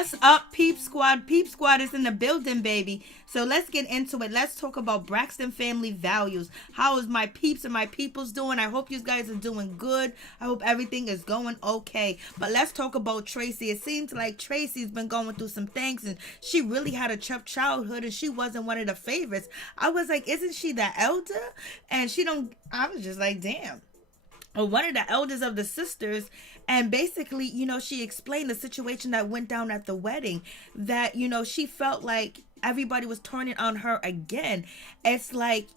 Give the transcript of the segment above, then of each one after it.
What's up, Peep Squad? Peep Squad is in the building, baby. So let's get into it. Let's talk about Braxton Family Values. How is my peeps and my peoples doing? I hope you guys are doing good. I hope everything is going okay. But let's talk about Tracy. It seems like Tracy's been going through some things, and she really had a tough childhood, and she wasn't one of the favorites. I was like, isn't she the elder? And I was just like, damn. Or one of the elders of the sisters, and basically, she explained the situation that went down at the wedding, that, she felt like everybody was turning on her again. It's like,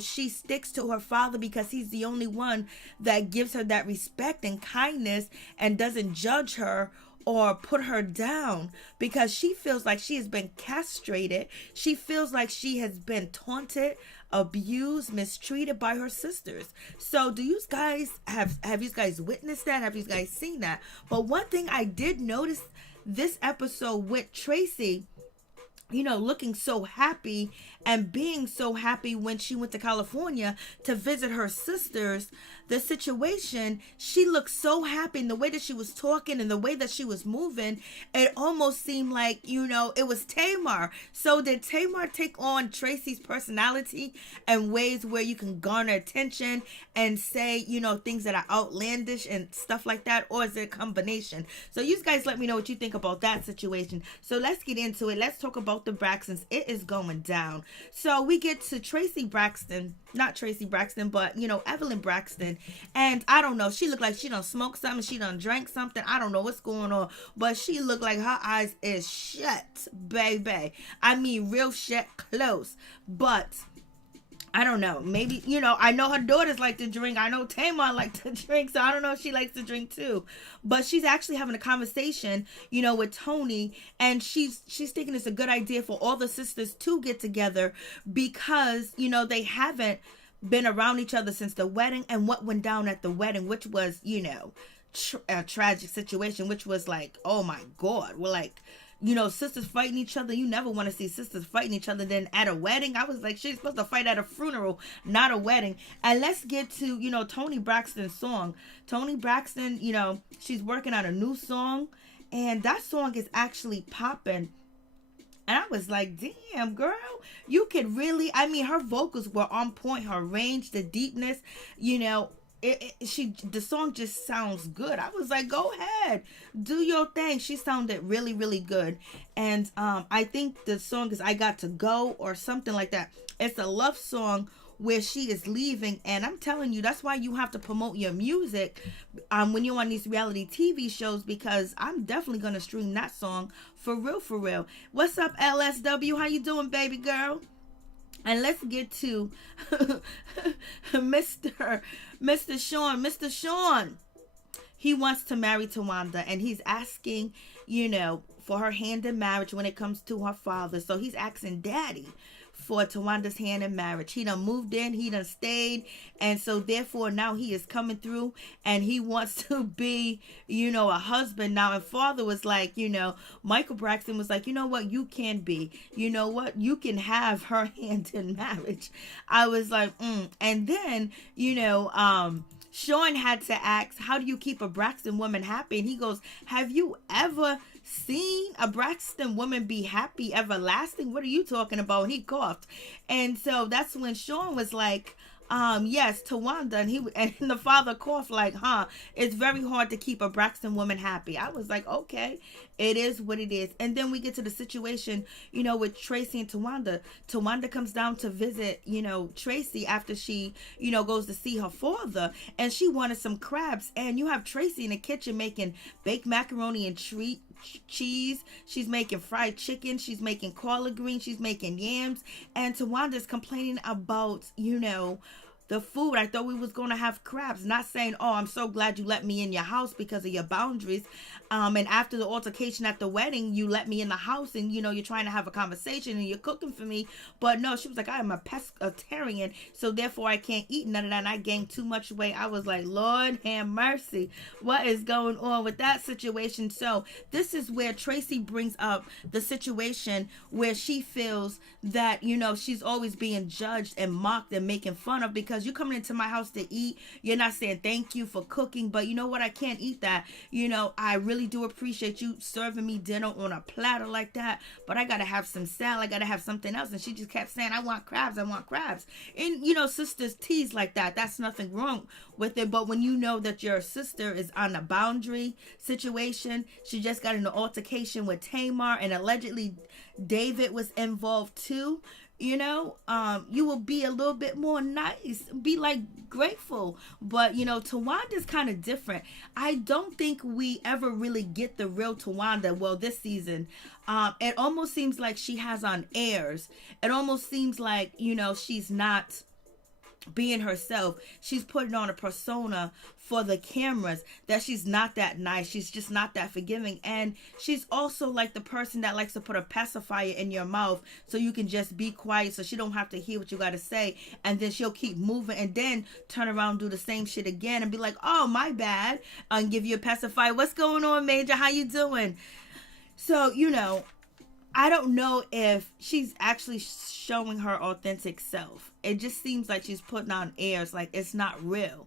she sticks to her father because he's the only one that gives her that respect and kindness and doesn't judge her or put her down, because she feels like she has been castrated. She feels like she has been taunted, abused, mistreated by her sisters. So do you guys have you guys witnessed that? Have you guys seen that? But one thing I did notice this episode with Tracy, looking so happy and being so happy when she went to California to visit her sisters, the situation, she looked so happy, and the way that she was talking and the way that she was moving, it almost seemed like, it was Tamar. So did Tamar take on Tracy's personality and ways where you can garner attention and say, things that are outlandish and stuff like that? Or is it a combination? So you guys let me know what you think about that situation. So let's get into it. Let's talk about the Braxtons. It is going down. So we get to Traci Braxton, not Traci Braxton, but Evelyn Braxton, and I don't know, she looked like she done smoked something, she done drank something, I don't know what's going on, but she looked like her eyes is shut, baby. I mean, real shut, close. But I don't know, maybe, I know her daughters like to drink. I know Tamar likes to drink, so I don't know if she likes to drink too. But she's actually having a conversation, with Toni, and she's thinking it's a good idea for all the sisters to get together because, they haven't been around each other since the wedding and what went down at the wedding, which was, a tragic situation, which was like, oh my God, we're like, sisters fighting each other. You never want to see sisters fighting each other. Then at a wedding, I was like, she's supposed to fight at a funeral, not a wedding. And let's get to, Toni Braxton's song. Toni Braxton, she's working on a new song, and that song is actually popping. And I was like, damn, girl, you could really, her vocals were on point, her range, the deepness, the song just sounds good. I was like, go ahead, do your thing. She sounded really, really good. And I think the song is I Got to Go or something like that. It's a love song where she is leaving, and I'm telling you, that's why you have to promote your music when you're on these reality TV shows, because I'm definitely gonna stream that song for real. What's up, LSW? How you doing, baby girl? And let's get to Mr. Sean. Mr. Sean, he wants to marry Towanda, and he's asking, for her hand in marriage when it comes to her father. So he's asking daddy for Towanda's hand in marriage. He done moved in, he done stayed, and so therefore now he is coming through and he wants to be, a husband now. And father was like, Michael Braxton was like, you know what, you can be, you can have her hand in marriage. I was like, And then, Sean had to ask, how do you keep a Braxton woman happy? And he goes, have you ever seen a Braxton woman be happy everlasting? What are you talking about? And he coughed. And so that's when Sean was like, yes, Towanda. And the father coughed like, it's very hard to keep a Braxton woman happy. I was like, okay, it is what it is. And then we get to the situation, with Tracy and Towanda. Towanda comes down to visit, Tracy after she, goes to see her father, and she wanted some crabs. And you have Tracy in the kitchen making baked macaroni and cheese. She's making fried chicken. She's making collard greens. She's making yams. And Towanda's complaining about, the food. I thought we was going to have crabs. Not saying, oh, I'm so glad you let me in your house because of your boundaries. And after the altercation at the wedding, you let me in the house and, you're trying to have a conversation and you're cooking for me. But no, she was like, I am a pescatarian, so therefore I can't eat none of that. And I gained too much weight. I was like, Lord have mercy. What is going on with that situation? So this is where Tracy brings up the situation where she feels that, she's always being judged and mocked and making fun of because because you coming into my house to eat. You're not saying thank you for cooking, but you know what? I can't eat that. You know, I really do appreciate you serving me dinner on a platter like that, but I gotta have some salad. I gotta have something else. And she just kept saying, I want crabs. I want crabs. And, you know, sisters tease like that. That's nothing wrong with it. But when you know that your sister is on a boundary situation, she just got in an altercation with Tamar, and allegedly David was involved too. You know, you will be a little bit more nice, be like grateful. But, you know, Towanda's kind of different. I don't think we ever really get the real Towanda. Well, this season, it almost seems like she has on airs. It almost seems like, you know, she's not being herself. She's putting on a persona for the cameras, that she's not that nice. She's just not that forgiving. And she's also like the person that likes to put a pacifier in your mouth so you can just be quiet, so she don't have to hear what you got to say. And then she'll keep moving and then turn around and do the same shit again and be like, oh, my bad, and give you a pacifier. What's going on, Major? How you doing? So, you know, I don't know if she's actually showing her authentic self. It just seems like she's putting on airs, like it's not real.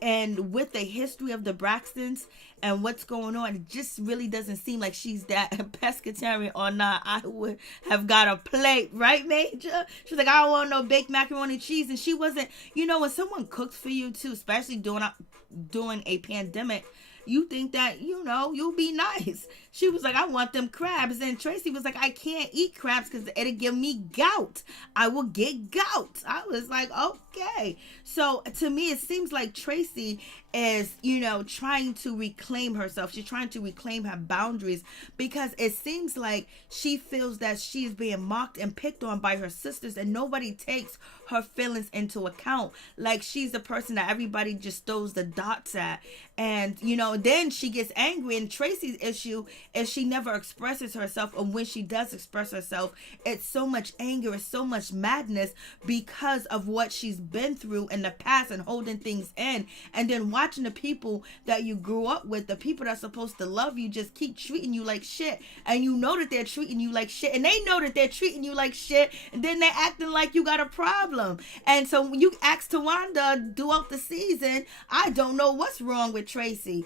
And with the history of the Braxtons and what's going on, it just really doesn't seem like she's that pescatarian or not. I would have got a plate, right, Major? She's like, I don't want no baked macaroni and cheese. And she wasn't, you know, when someone cooks for you too, especially during a pandemic, you think that, you know, you'll be nice. She was like, I want them crabs. And Tracy was like, I can't eat crabs because it'll give me gout. I will get gout. I was like, okay. So to me, it seems like Tracy is, you know, trying to reclaim herself. She's trying to reclaim her boundaries, because it seems like she feels that she's being mocked and picked on by her sisters, and nobody takes her feelings into account. Like she's the person that everybody just throws the dots at. And, you know, then she gets angry. And Tracy's issue is she never expresses herself. And when she does express herself, it's so much anger, it's so much madness because of what she's been through in the past and holding things in. And then watching the people that you grew up with, the people that's supposed to love you, just keep treating you like shit. And you know that they're treating you like shit. And they know that they're treating you like shit. And then they're acting like you got a problem. And so when you ask Towanda throughout the season, I don't know what's wrong with Tracy.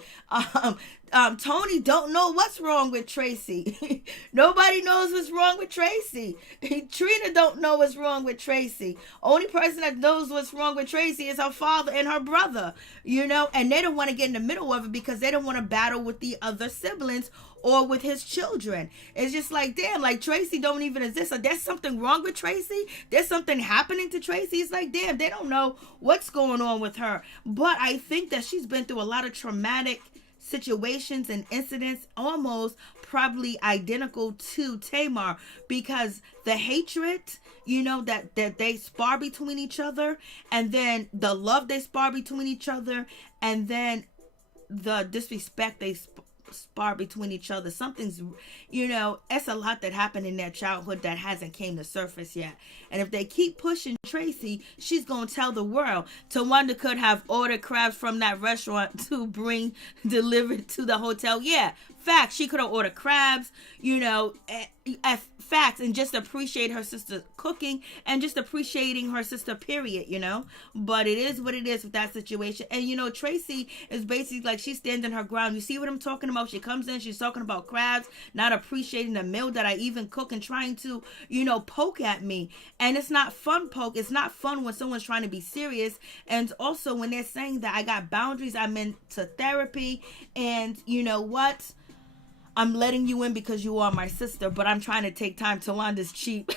Toni don't know what's wrong with Tracy. Nobody knows what's wrong with Tracy. Trina don't know what's wrong with Tracy. Only person that knows what's wrong with Tracy is her father and her brother, you know, and they don't want to get in the middle of it because they don't want to battle with the other siblings or with his children. It's just like, damn, like Tracy don't even exist. So there's something wrong with Tracy. There's something happening to Tracy. It's like, damn, they don't know what's going on with her. But I think that she's been through a lot of traumatic situations and incidents, almost probably identical to Tamar, because the hatred, you know, that they spar between each other, and then the love they spar between each other, and then the disrespect they spar between each other. Something's, you know, it's a lot that happened in their childhood that hasn't came to surface yet. And if they keep pushing Tracy, she's gonna tell the world. Towanda could have ordered crabs from that restaurant to bring delivered to the hotel. Yeah, facts. She could have ordered crabs, you know, facts, and just appreciate her sister cooking and just appreciating her sister, period, you know. But it is what it is with that situation. And, you know, Tracy is basically like, she's standing her ground. You see what I'm talking about? She comes in, she's talking about crabs, not appreciating the meal that I even cook, and trying to, you know, poke at me. And it's not fun poke. It's not fun when someone's trying to be serious. And also when they're saying that I got boundaries, I'm into therapy, and you know what? I'm letting you in because you are my sister, but I'm trying to take time. Towanda's cheap.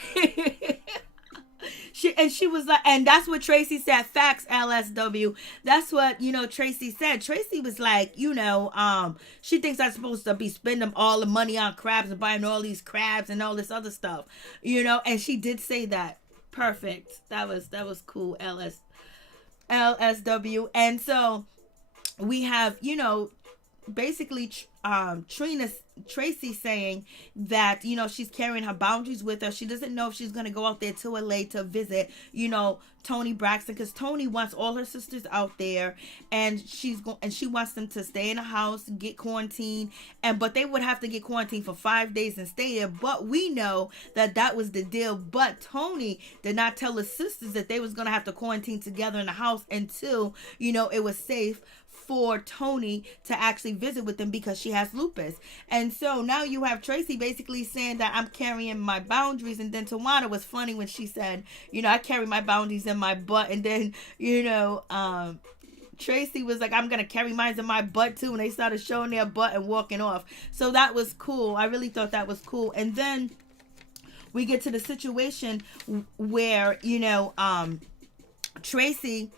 She was like, and that's what Tracy said. Facts, LSW. That's what, you know, Tracy said. Tracy was like, you know, she thinks I'm supposed to be spending all the money on crabs and buying all these crabs and all this other stuff, you know, and she did say that. Perfect. That was cool, LSW. And so we have, you know, basically Trina Tracy saying that, you know, she's carrying her boundaries with her. She doesn't know if she's going to go out there to LA to visit, you know, Toni Braxton, because Toni wants all her sisters out there, and she wants them to stay in a house, get quarantined, but they would have to get quarantined for 5 days and stay there. But we know that was the deal. But Toni did not tell her sisters that they was going to have to quarantine together in the house until, you know, it was safe for Toni to actually visit with them, because she has lupus. And so now you have Tracy basically saying that I'm carrying my boundaries, and then Towanda was funny when she said, you know, I carry my boundaries in my butt, and then, you know, Tracy was like, I'm gonna carry mine in my butt too, and they started showing their butt and walking off. So that was cool. I really thought that was cool. And then we get to the situation where, you know, Tracy's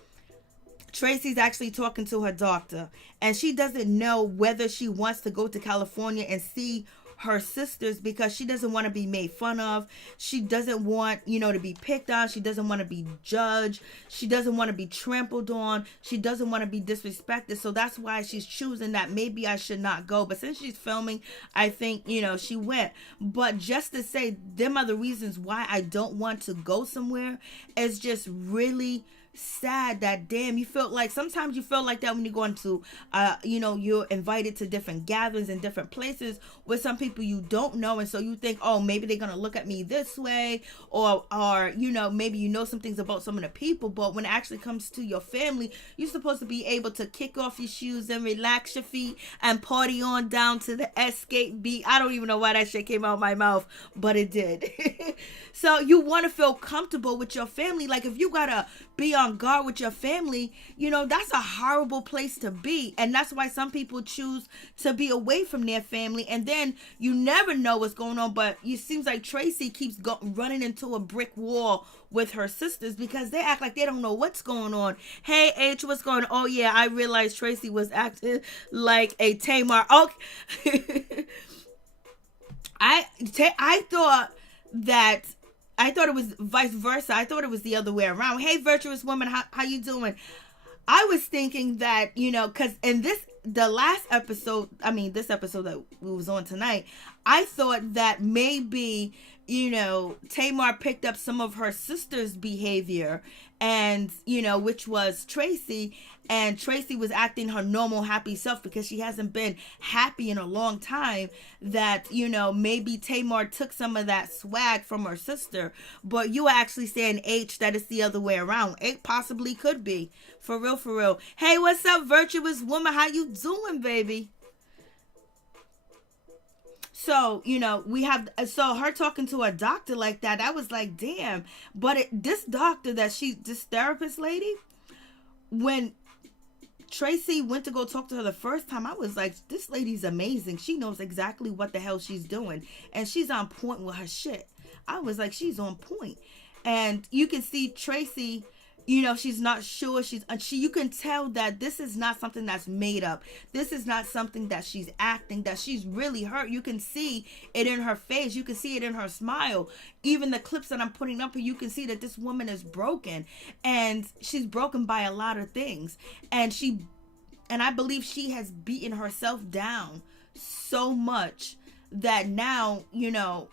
actually talking to her doctor, and she doesn't know whether she wants to go to California and see her sisters, because she doesn't want to be made fun of. She doesn't want, you know, to be picked on. She doesn't want to be judged. She doesn't want to be trampled on. She doesn't want to be disrespected. So that's why she's choosing that maybe I should not go. But since she's filming, I think, you know, she went. But just to say, them are the reasons why I don't want to go somewhere, is just really sad that, damn, you feel like, sometimes you feel like that when you're going to you know, you're invited to different gatherings in different places with some people you don't know, and so you think, oh, maybe they're gonna look at me this way, or you know, maybe you know some things about some of the people, but when it actually comes to your family, you're supposed to be able to kick off your shoes and relax your feet and party on down to the escape beat. I don't even know why that shit came out of my mouth, but it did. So you want to feel comfortable with your family. Like, if you gotta be on guard with your family, you know, that's a horrible place to be. And that's why some people choose to be away from their family, and then you never know what's going on. But it seems like Tracy keeps running into a brick wall with her sisters, because they act like they don't know what's going on. Hey H, what's going on? Oh yeah, I realized Tracy was acting like a Tamar. Okay. I thought it was vice versa. I thought it was the other way around. Hey, virtuous woman, how you doing? I was thinking that, you know, because in this episode that we was on tonight, I thought that maybe, you know, Tamar picked up some of her sister's behavior, and, you know, which was Tracy, and Tracy was acting her normal happy self because she hasn't been happy in a long time, that, you know, maybe Tamar took some of that swag from her sister. But you were actually saying, H, that it's the other way around. It possibly could be. For real, for real. Hey, what's up, virtuous woman? How you doing, baby? So, you know, so her talking to a doctor like that, I was like, damn. But this therapist lady, when Tracy went to go talk to her the first time, I was like, this lady's amazing. She knows exactly what the hell she's doing, and she's on point with her shit. I was like, she's on point. And you can see Tracy, you know, she's not sure. You can tell that this is not something that's made up. This is not something that she's acting, that she's really hurt. You can see it in her face. You can see it in her smile. Even the clips that I'm putting up here, you can see that this woman is broken, and she's broken by a lot of things. And I believe she has beaten herself down so much that now, you know,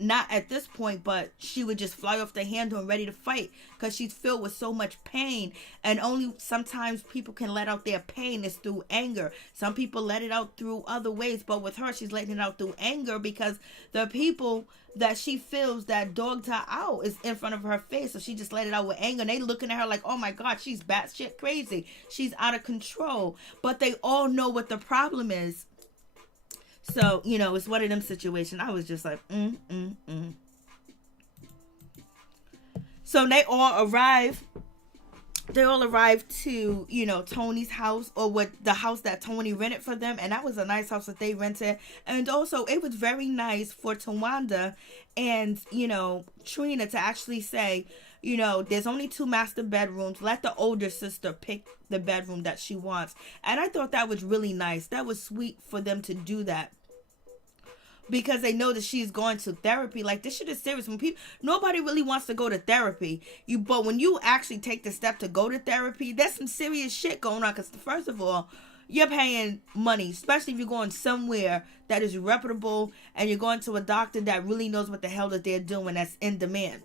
not at this point, but she would just fly off the handle and ready to fight, because she's filled with so much pain. And only sometimes people can let out their pain is through anger. Some people let it out through other ways, but with her, she's letting it out through anger, because the people that she feels that dogged her out is in front of her face. So she just let it out with anger, and they looking at her like, oh my God, she's batshit crazy, she's out of control. But they all know what the problem is. So, you know, it's one of them situations. I was just like, So they all arrive to, you know, Toni's house, or what the house that Toni rented for them. And that was a nice house that they rented. And also, it was very nice for Towanda and, you know, Trina to actually say, you know, there's only 2 master bedrooms. Let the older sister pick the bedroom that she wants. And I thought that was really nice. That was sweet for them to do that, because they know that she's going to therapy. Like, this shit is serious. When nobody really wants to go to therapy, but when you actually take the step to go to therapy, there's some serious shit going on. Because first of all, you're paying money, especially if you're going somewhere that is reputable and you're going to a doctor that really knows what the hell that they're doing, that's in demand.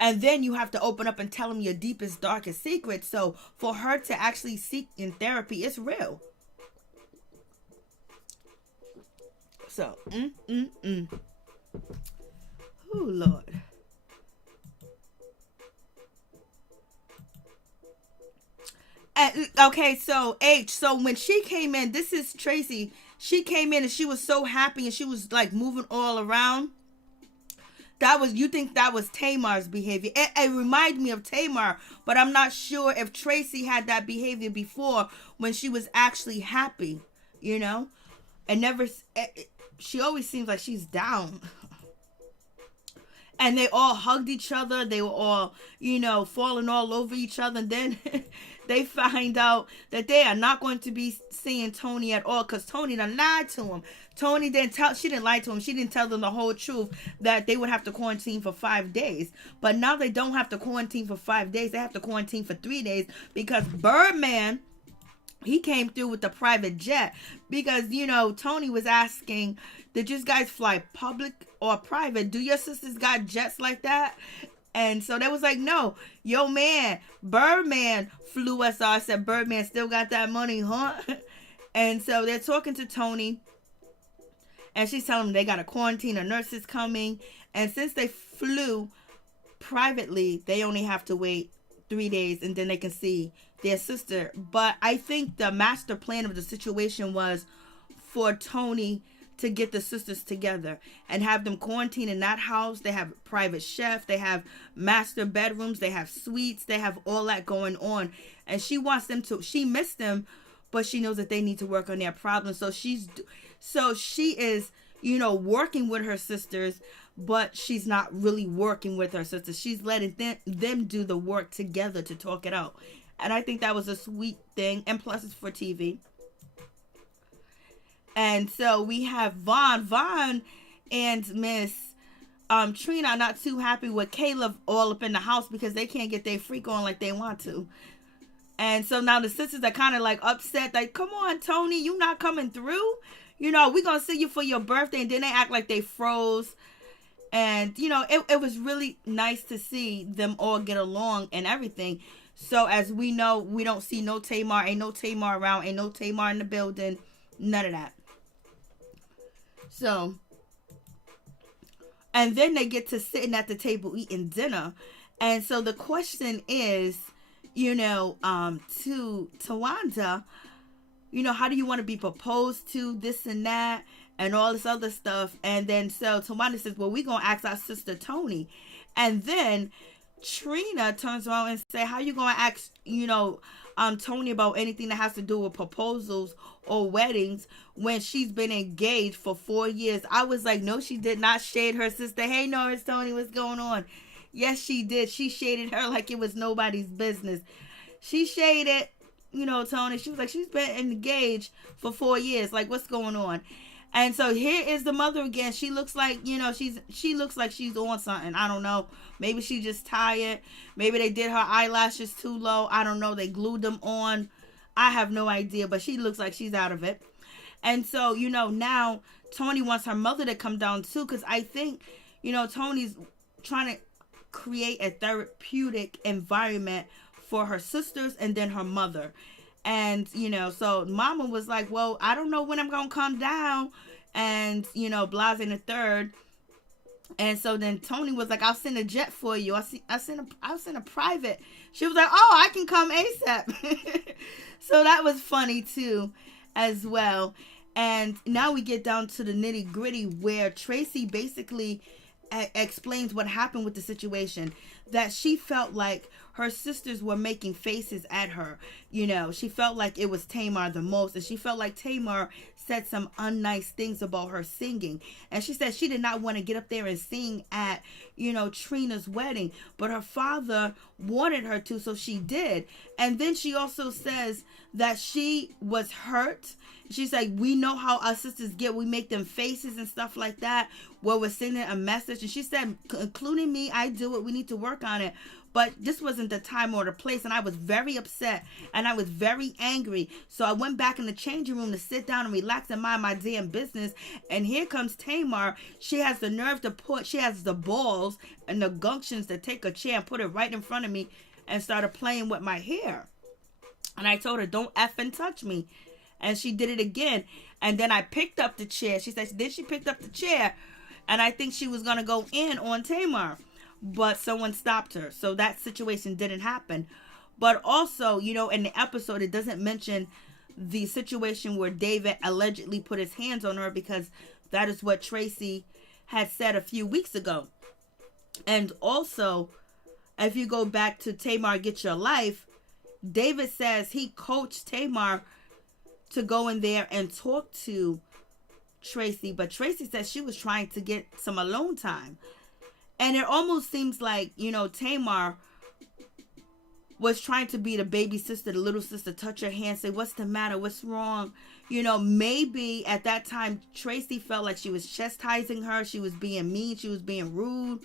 And then you have to open up and tell them your deepest, darkest secrets. So for her to actually seek in therapy, it's real. So, Oh, Lord. Okay, so so when she came in, this is Tracy. She came in and she was so happy and she was like moving all around. You think that was Tamar's behavior. It reminded me of Tamar, but I'm not sure if Tracy had that behavior before when she was actually happy, you know? She always seems like she's down. And they all hugged each other. They were all, falling all over each other. And then they find out that they are not going to be seeing Toni at all because Toni done lied to him. She didn't lie to him. She didn't tell them the whole truth that they would have to quarantine for 5 days. But now they don't have to quarantine for 5 days. They have to quarantine for 3 days because Birdman, he came through with the private jet because, Toni was asking, did you guys fly public or private? Do your sisters got jets like that? And so they was like, no, yo man, Birdman flew us all. I said, Birdman still got that money, huh? And so they're talking to Toni. And she's telling them they got a quarantine, a nurse is coming. And since they flew privately, they only have to wait 3 days and then they can see their sister. But I think the master plan of the situation was for Toni to get the sisters together and have them quarantine in that house. They have a private chef. They have master bedrooms. They have suites. They have all that going on. And she wants them to, she missed them, but she knows that they need to work on their problems. So she is, working with her sisters, but she's not really working with her sisters. She's letting them do the work together to talk it out. And I think that was a sweet thing. And plus it's for TV. And so we have Vaughn and Miss Trina are not too happy with Caleb all up in the house because they can't get their freak on like they want to. And so now the sisters are kind of like upset, like, come on, Toni, you not coming through? We're going to see you for your birthday. And then they act like they froze. And, it was really nice to see them all get along and everything. So as we know, we don't see no Tamar. Ain't no Tamar around. Ain't no Tamar in the building. None of that. So, and then they get to sitting at the table eating dinner. And so the question is, to Towanda, how do you want to be proposed to, this and that, and all this other stuff. And then so Towanda says, well, we're going to ask our sister Toni. And then Trina turns around and say, how you going to ask, Toni about anything that has to do with proposals or weddings when she's been engaged for 4 years? I was like, no, she did not shade her sister. Hey, Norris, Toni, what's going on? Yes, she did. She shaded her like it was nobody's business. She shaded, Toni. She was like, she's been engaged for 4 years. Like, what's going on? And so here is the mother again. She looks like, she looks like she's on something. I don't know. Maybe she's just tired. Maybe they did her eyelashes too low. I don't know. They glued them on. I have no idea. But she looks like she's out of it. And so, now Toni wants her mother to come down too. Because I think, Toni's trying to create a therapeutic environment for her sisters and then her mother. And, so Mama was like, well, I don't know when I'm going to come down. And, Blase in the third. And so then Toni was like, I'll send a jet for you. I'll send a private. She was like, oh, I can come ASAP. So that was funny too, as well. And now we get down to the nitty gritty where Tracy basically explains what happened with the situation. That she felt like her sisters were making faces at her. She felt like it was Tamar the most. And she felt like Tamar said some unnice things about her singing. And she said she did not want to get up there and sing at, Trina's wedding. But her father wanted her to, so she did. And then she also says that she was hurt, she's like, we know how our sisters get. We make them faces and stuff like that where we're sending a message. And she said, including me, I do it. We need to work on it. But this wasn't the time or the place. And I was very upset. And I was very angry. So I went back in the changing room to sit down and relax and mind my damn business. And here comes Tamar. She has the nerve to she has the balls and the gumptions to take a chair and put it right in front of me and started playing with my hair. And I told her, don't effing touch me. And she did it again. And then I picked up the chair. She said, then she picked up the chair. And I think she was going to go in on Tamar. But someone stopped her. So that situation didn't happen. But also, you know, in the episode, it doesn't mention the situation where David allegedly put his hands on her, because that is what Tracy had said a few weeks ago. And also, if you go back to Tamar Get Your Life, David says he coached Tamar to go in there and talk to Tracy. But Tracy says she was trying to get some alone time. And it almost seems like, you know, Tamar was trying to be the baby sister, the little sister, touch her hand, say, what's the matter? What's wrong? You know, maybe at that time, Tracy felt like she was chastising her. She was being mean. She was being rude,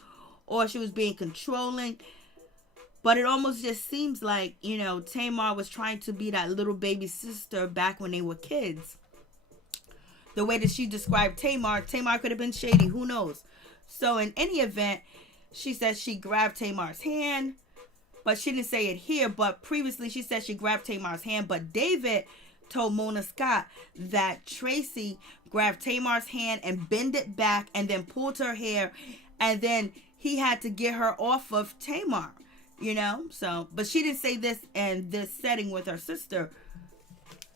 or she was being controlling. But it almost just seems like, you know, Tamar was trying to be that little baby sister back when they were kids. The way that she described Tamar could have been shady. Who knows? So in any event, she said she grabbed Tamar's hand, but she didn't say it here. But previously she said she grabbed Tamar's hand. But David told Mona Scott that Tracy grabbed Tamar's hand and bent it back and then pulled her hair. And then he had to get her off of Tamar, you know. So, but she didn't say this in this setting with her sister.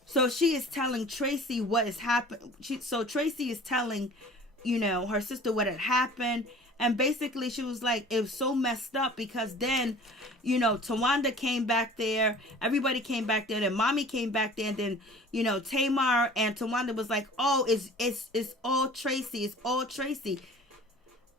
So she is telling Tracy what has happened. So Tracy is telling, you know, her sister what had happened. And basically she was like, it was so messed up because then, you know, Towanda came back there. Everybody came back there. Then mommy came back there. And then, you know, Tamar and Towanda was like, oh, it's all Tracy. It's all Tracy.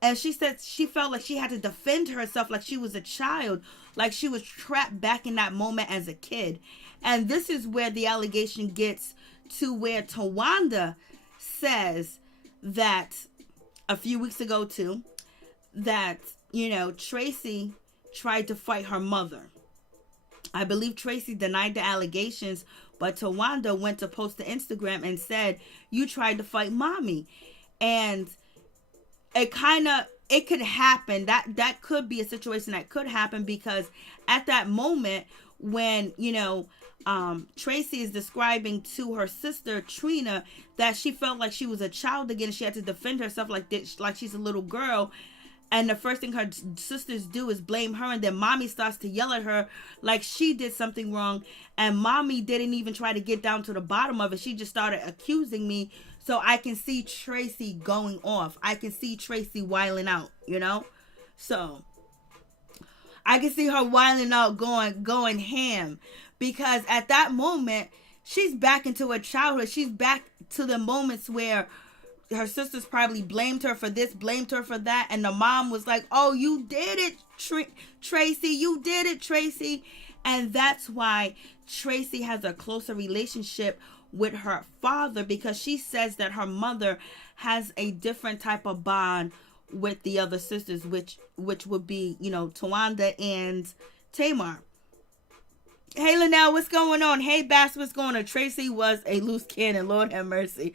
And she said she felt like she had to defend herself like she was a child. Like she was trapped back in that moment as a kid. And this is where the allegation gets to where Towanda says that a few weeks ago too, that, you know, Tracy tried to fight her mother. I believe Tracy denied the allegations, but Towanda went to post to Instagram and said, you tried to fight mommy. And it could happen. That could be a situation that could happen, because at that moment when, you know, Tracy is describing to her sister Trina that she felt like she was a child again. She had to defend herself like this, like she's a little girl. And the first thing her sisters do is blame her, and then mommy starts to yell at her like she did something wrong. And mommy didn't even try to get down to the bottom of it. She just started accusing me. So I can see Tracy going off. I can see Tracy wilding out, you know? So I can see her wilding out, going ham. Because at that moment, she's back into her childhood. She's back to the moments where her sisters probably blamed her for this, blamed her for that. And the mom was like, oh, you did it, Tracy. You did it, Tracy. And that's why Tracy has a closer relationship with her father, because she says that her mother has a different type of bond with the other sisters, which would be, you know, Towanda and Tamar. Hey, Linnell, what's going on? Hey, Bass, what's going on? Tracy was a loose cannon. Lord have mercy.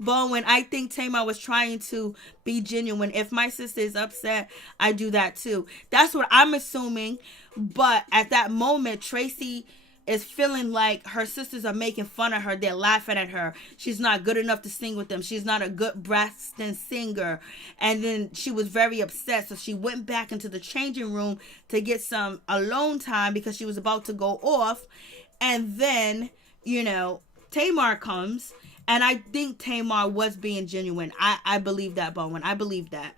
Bowen, I think Tamar was trying to be genuine. If my sister is upset, I do that too. That's what I'm assuming. But at that moment, Tracy is feeling like her sisters are making fun of her. They're laughing at her. She's not good enough to sing with them. She's not a good Braxton singer. And then she was very upset. So she went back into the changing room to get some alone time because she was about to go off. And then, you know, Tamar comes. And I think Tamar was being genuine. I believe that, Bowen. I believe that.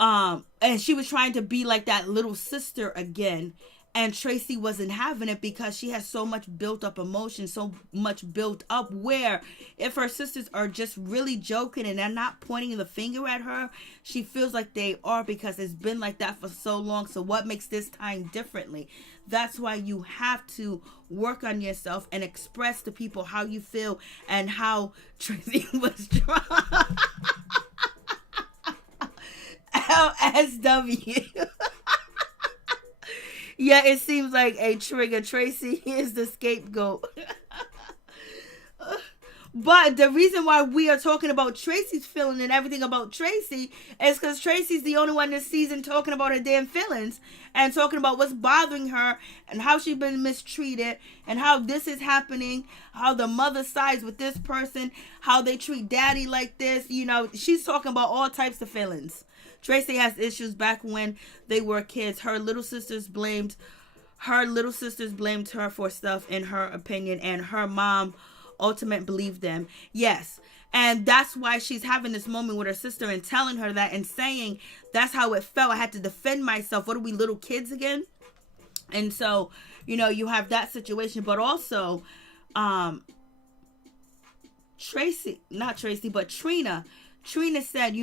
And she was trying to be like that little sister again. And Tracy wasn't having it because she has so much built up emotion, so much built up, where if her sisters are just really joking and they're not pointing the finger at her, she feels like they are, because it's been like that for so long. So what makes this time differently? That's why you have to work on yourself and express to people how you feel and how Tracy was drunk. LSW. Yeah, it seems like a trigger. Tracy is the scapegoat. But the reason why we are talking about Tracy's feeling and everything about Tracy is because Tracy's the only one this season talking about her damn feelings and talking about what's bothering her and how she's been mistreated and how this is happening, how the mother sides with this person, how they treat daddy like this. You know, she's talking about all types of feelings. Tracy has issues back when they were kids. Her little sisters blamed her for stuff in her opinion, and her mom ultimately believed them. Yes. And that's why she's having this moment with her sister and telling her that and saying, that's how it felt. I had to defend myself. What are we, little kids again? And so, you know, you have that situation, but also, Trina said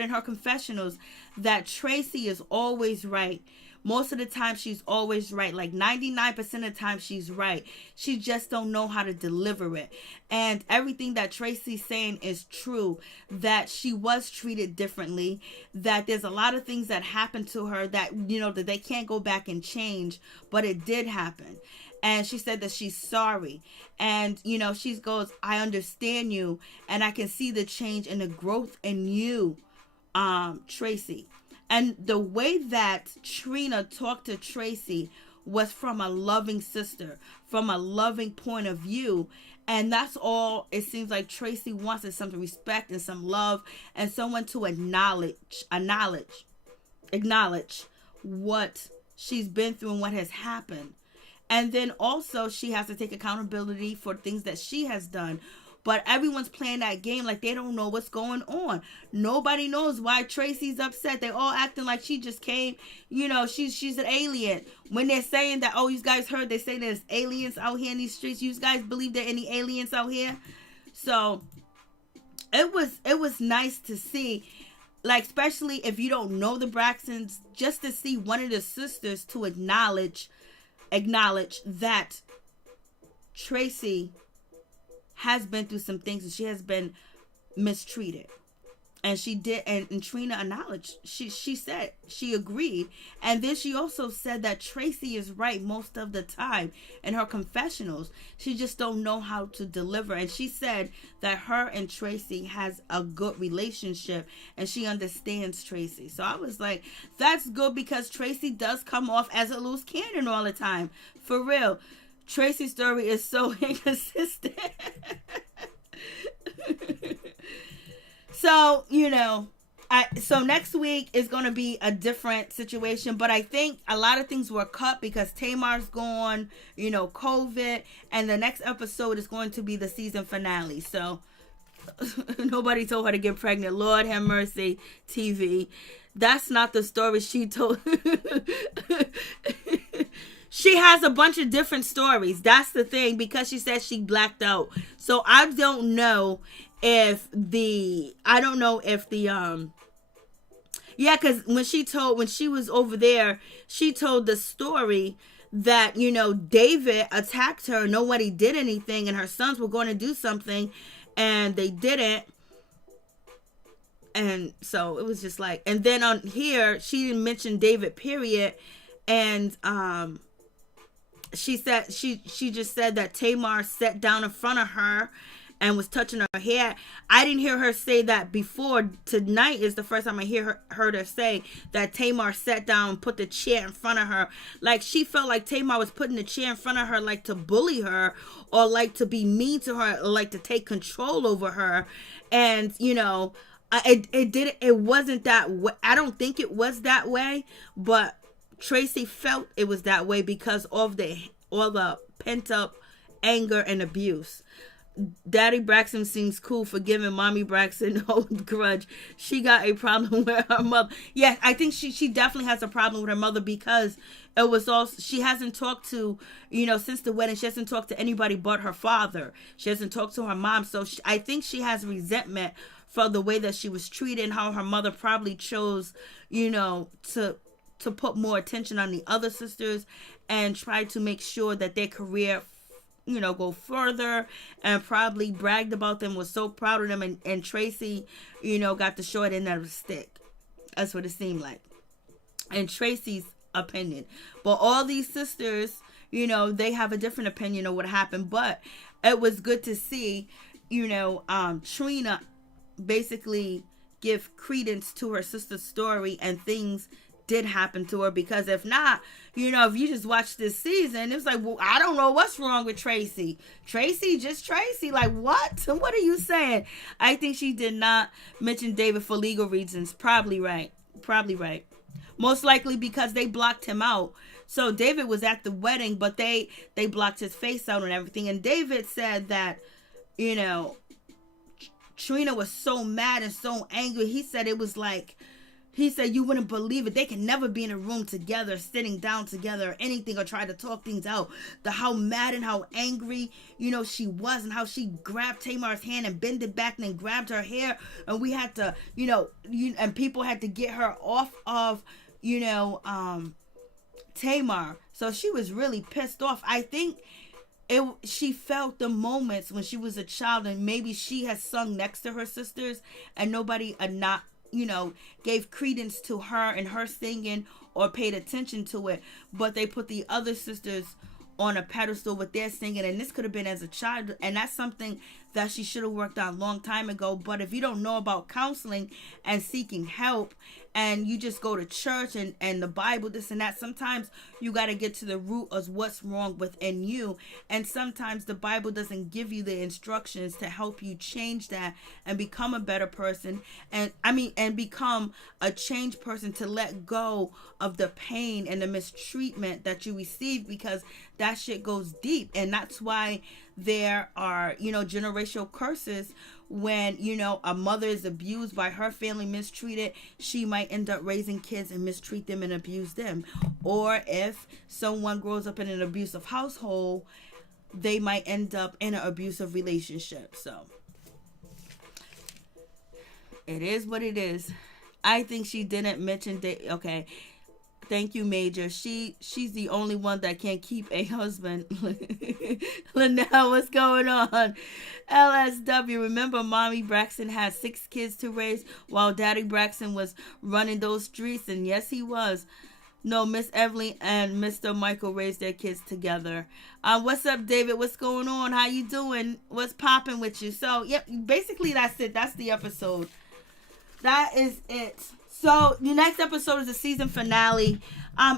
in her confessionals that Tracy is always right. Most of the time she's always right. Like 99% of the time she's right. She just don't know how to deliver it. And everything that Tracy's saying is true. That she was treated differently. That there's a lot of things that happened to her that, you know, that they can't go back and change. But it did happen. And she said that she's sorry. And, you know, she goes, I understand you. And I can see the change and the growth in you, Tracy. And the way that Trina talked to Tracy was from a loving sister, from a loving point of view. And that's all it seems like Tracy wants, is some respect and some love and someone to acknowledge what she's been through and what has happened. And then also she has to take accountability for things that she has done. But everyone's playing that game like they don't know what's going on. Nobody knows why Tracy's upset. They all acting like she just came, you know, she's an alien. When they're saying that, oh, you guys heard they say there's aliens out here in these streets. You guys believe there are any aliens out here? So it was nice to see, like, especially if you don't know the Braxtons, just to see one of the sisters to acknowledge that Tracy has been through some things and she has been mistreated. And she did, and Trina acknowledged, she said, she agreed. And then she also said that Tracy is right most of the time in her confessionals. She just don't know how to deliver. And she said that her and Tracy has a good relationship and she understands Tracy. So I was like, that's good, because Tracy does come off as a loose cannon all the time. For real. Tracy's story is so inconsistent. So, you know, so next week is going to be a different situation, but I think a lot of things were cut because Tamar's gone, you know, COVID, and the next episode is going to be the season finale. So nobody told her to get pregnant. Lord have mercy, TV. That's not the story she told. She has a bunch of different stories. That's the thing, because she said she blacked out. So I don't know if because when she was over there, she told the story that, you know, David attacked her. Nobody did anything, and her sons were going to do something, and they didn't. And so it was just like, and then on here, she didn't mention David, period. And, she said, she just said that Tamar sat down in front of her and was touching her hair. I didn't hear her say that before. Tonight is the first time I heard her say that Tamar sat down and put the chair in front of her. Like, she felt like Tamar was putting the chair in front of her, like to bully her or like to be mean to her or like to take control over her. And, you know, it wasn't that way. I don't think it was that way, but Tracy felt it was that way because of all the pent up anger and abuse. Daddy Braxton seems cool for giving Mommy Braxton no grudge. She got a problem with her mother. Yeah, I think she definitely has a problem with her mother because it was all, she hasn't talked to, since the wedding, she hasn't talked to anybody but her father. She hasn't talked to her mom. So I think she has resentment for the way that she was treated and how her mother probably chose, to put more attention on the other sisters and try to make sure that their career go further, and probably bragged about them, was so proud of them, and Tracy, got the short end of the stick. That's what it seemed like. In Tracy's opinion. But all these sisters, they have a different opinion of what happened. But it was good to see, Trina basically give credence to her sister's story, and things did happen to her, because if not, if you just watch this season, it's like, well, I don't know what's wrong with Tracy. Just Tracy. Like, what? What are you saying? I think she did not mention David for legal reasons. Probably right. Most likely because they blocked him out. So David was at the wedding, but they blocked his face out and everything. And David said that, Trina was so mad and so angry. He said it was like, you wouldn't believe it. They can never be in a room together, sitting down together or anything, or try to talk things out. How mad and how angry, she was, and how she grabbed Tamar's hand and bent it back and then grabbed her hair. And we had to, and people had to get her off of, Tamar. So she was really pissed off. I think she felt the moments when she was a child, and maybe she has sung next to her sisters and nobody gave credence to her and her singing or paid attention to it, but they put the other sisters on a pedestal with their singing, and this could have been as a child, and that's something that she should have worked on a long time ago. But if you don't know about counseling and seeking help, and you just go to church and the Bible, this and that, sometimes you got to get to the root of what's wrong within you. And sometimes the Bible doesn't give you the instructions to help you change that and become a better person. And become a changed person, to let go of the pain and the mistreatment that you received, because that shit goes deep. And that's why there are, generational curses. When, a mother is abused by her family, mistreated, she might end up raising kids and mistreat them and abuse them. Or if someone grows up in an abusive household, they might end up in an abusive relationship. So it is what it is. I think she didn't mention okay. Thank you, Major. She's the only one that can't keep a husband. Linnell, what's going on? LSW, remember Mommy Braxton had 6 kids to raise while Daddy Braxton was running those streets? And yes, he was. No, Miss Evelyn and Mr. Michael raised their kids together. What's up, David? What's going on? How you doing? What's popping with you? So, yep, basically that's it. That's the episode. That is it. So the next episode is the season finale.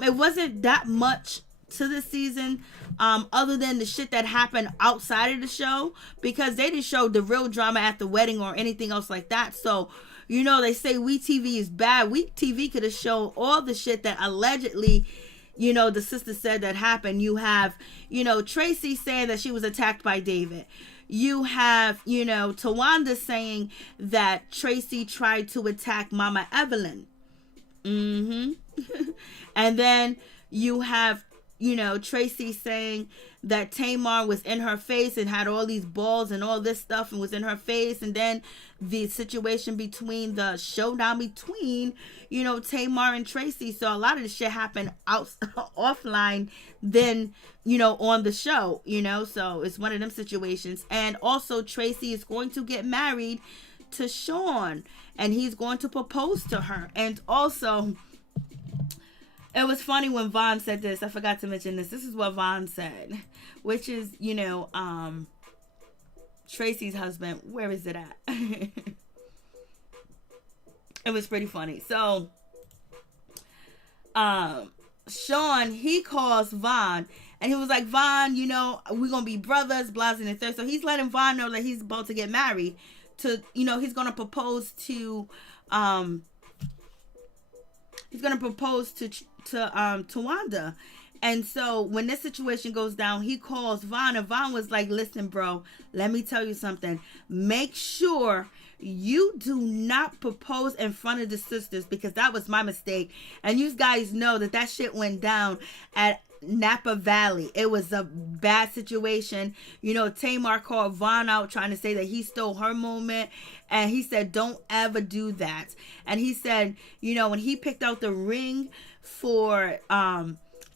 It wasn't that much to the season, other than the shit that happened outside of the show, because they didn't show the real drama at the wedding or anything else like that. So, they say WeTV is bad. WeTV could have shown all the shit that allegedly, the sister said that happened. You have, Tracy saying that she was attacked by David. You have, Towanda saying that Tracy tried to attack Mama Evelyn. And then you have, Tracy saying that Tamar was in her face and had all these balls and all this stuff and was in her face. And then the situation between the showdown between, Tamar and Tracy. So a lot of the shit happened offline than, on the show, so it's one of them situations. And also Tracy is going to get married to Sean, and he's going to propose to her. And also, it was funny when Vaughn said this. I forgot to mention this. This is what Vaughn said, which is, Tracy's husband. Where is it at? It was pretty funny. So, Sean, he calls Vaughn, and he was like, Vaughn, we're going to be brothers, blah, and the third. So he's letting Vaughn know that he's about to get married to, he's going to propose to, Towanda. And so when this situation goes down, he calls Von, and Von was like, listen, bro, let me tell you something. Make sure you do not propose in front of the sisters, because that was my mistake. And you guys know that shit went down at Napa Valley. It was a bad situation. You know, Tamar called Von out trying to say that he stole her moment. And he said, don't ever do that. And he said, you know, when he picked out the ring for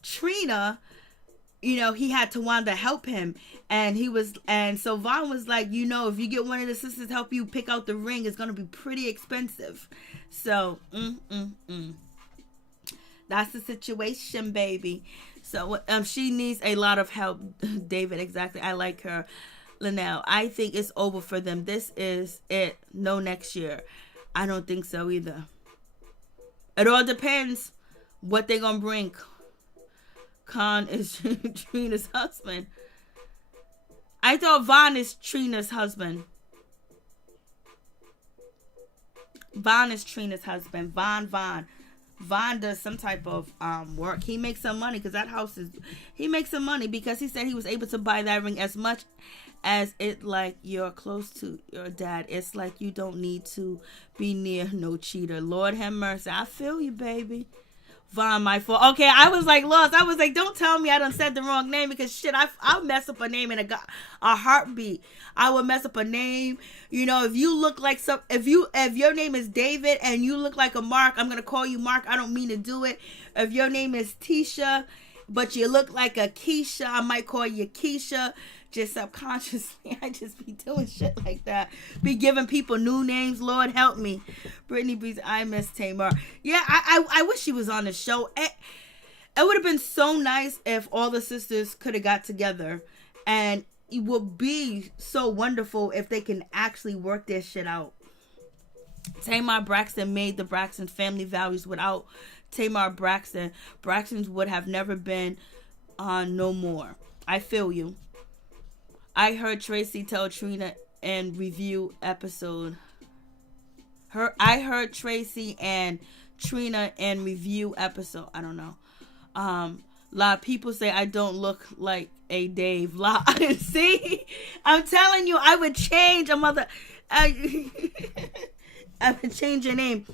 Trina, you know, he had Towanda help him. And so Von was like, you know, if you get one of the sisters to help you pick out the ring, it's going to be pretty expensive. So, that's the situation, baby. So, she needs a lot of help. David, exactly. I like her. Linnell, I think it's over for them. This is it. No next year. I don't think so either. It all depends what they're going to bring. Khan is Trina's husband. I thought Von is Trina's husband. Von is Trina's husband. Von does some type of work. He makes some money because that house is... He makes some money because he said he was able to buy that ring as much as it like you're close to your dad. It's like you don't need to be near no cheater. Lord have mercy. I feel you, baby. Von, my fault. Okay, I was like lost. I was like, don't tell me I done said the wrong name, because shit, I'll mess up a name in a heartbeat. I would mess up a name. You know, if you look like if your name is David and you look like a Mark, I'm gonna call you Mark. I don't mean to do it. If your name is Tisha, but you look like a Keisha, I might call you Keisha. Just subconsciously, I just be doing shit like that. Be giving people new names. Lord help me. Brittany Breeze, I miss Tamar. Yeah, I wish she was on the show. It would have been so nice if all the sisters could have got together. And it would be so wonderful if they can actually work their shit out. Tamar Braxton made the Braxton Family Values. Without Tamar Braxton, Braxtons would have never been on no more. I feel you. I heard Tracy tell Trina in review episode. I heard Tracy and Trina in review episode. I don't know. A lot of people say I don't look like a Dave. See? I'm telling you, I would change a mother. I would change your name.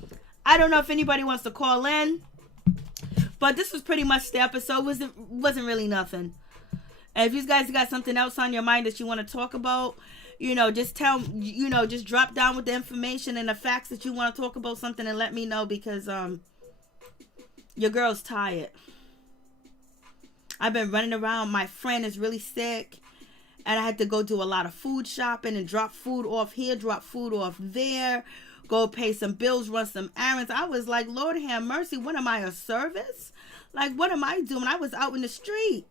I don't know if anybody wants to call in, but this was pretty much the episode. Wasn't really nothing. And if you guys got something else on your mind that you want to talk about, you know, just just drop down with the information and the facts that you want to talk about something and let me know, because your girl's tired. I've been running around. My friend is really sick, and I had to go do a lot of food shopping and drop food off here, drop food off there, go pay some bills, run some errands. I was like, Lord have mercy, what am I, a service? Like, what am I doing? I was out in the street.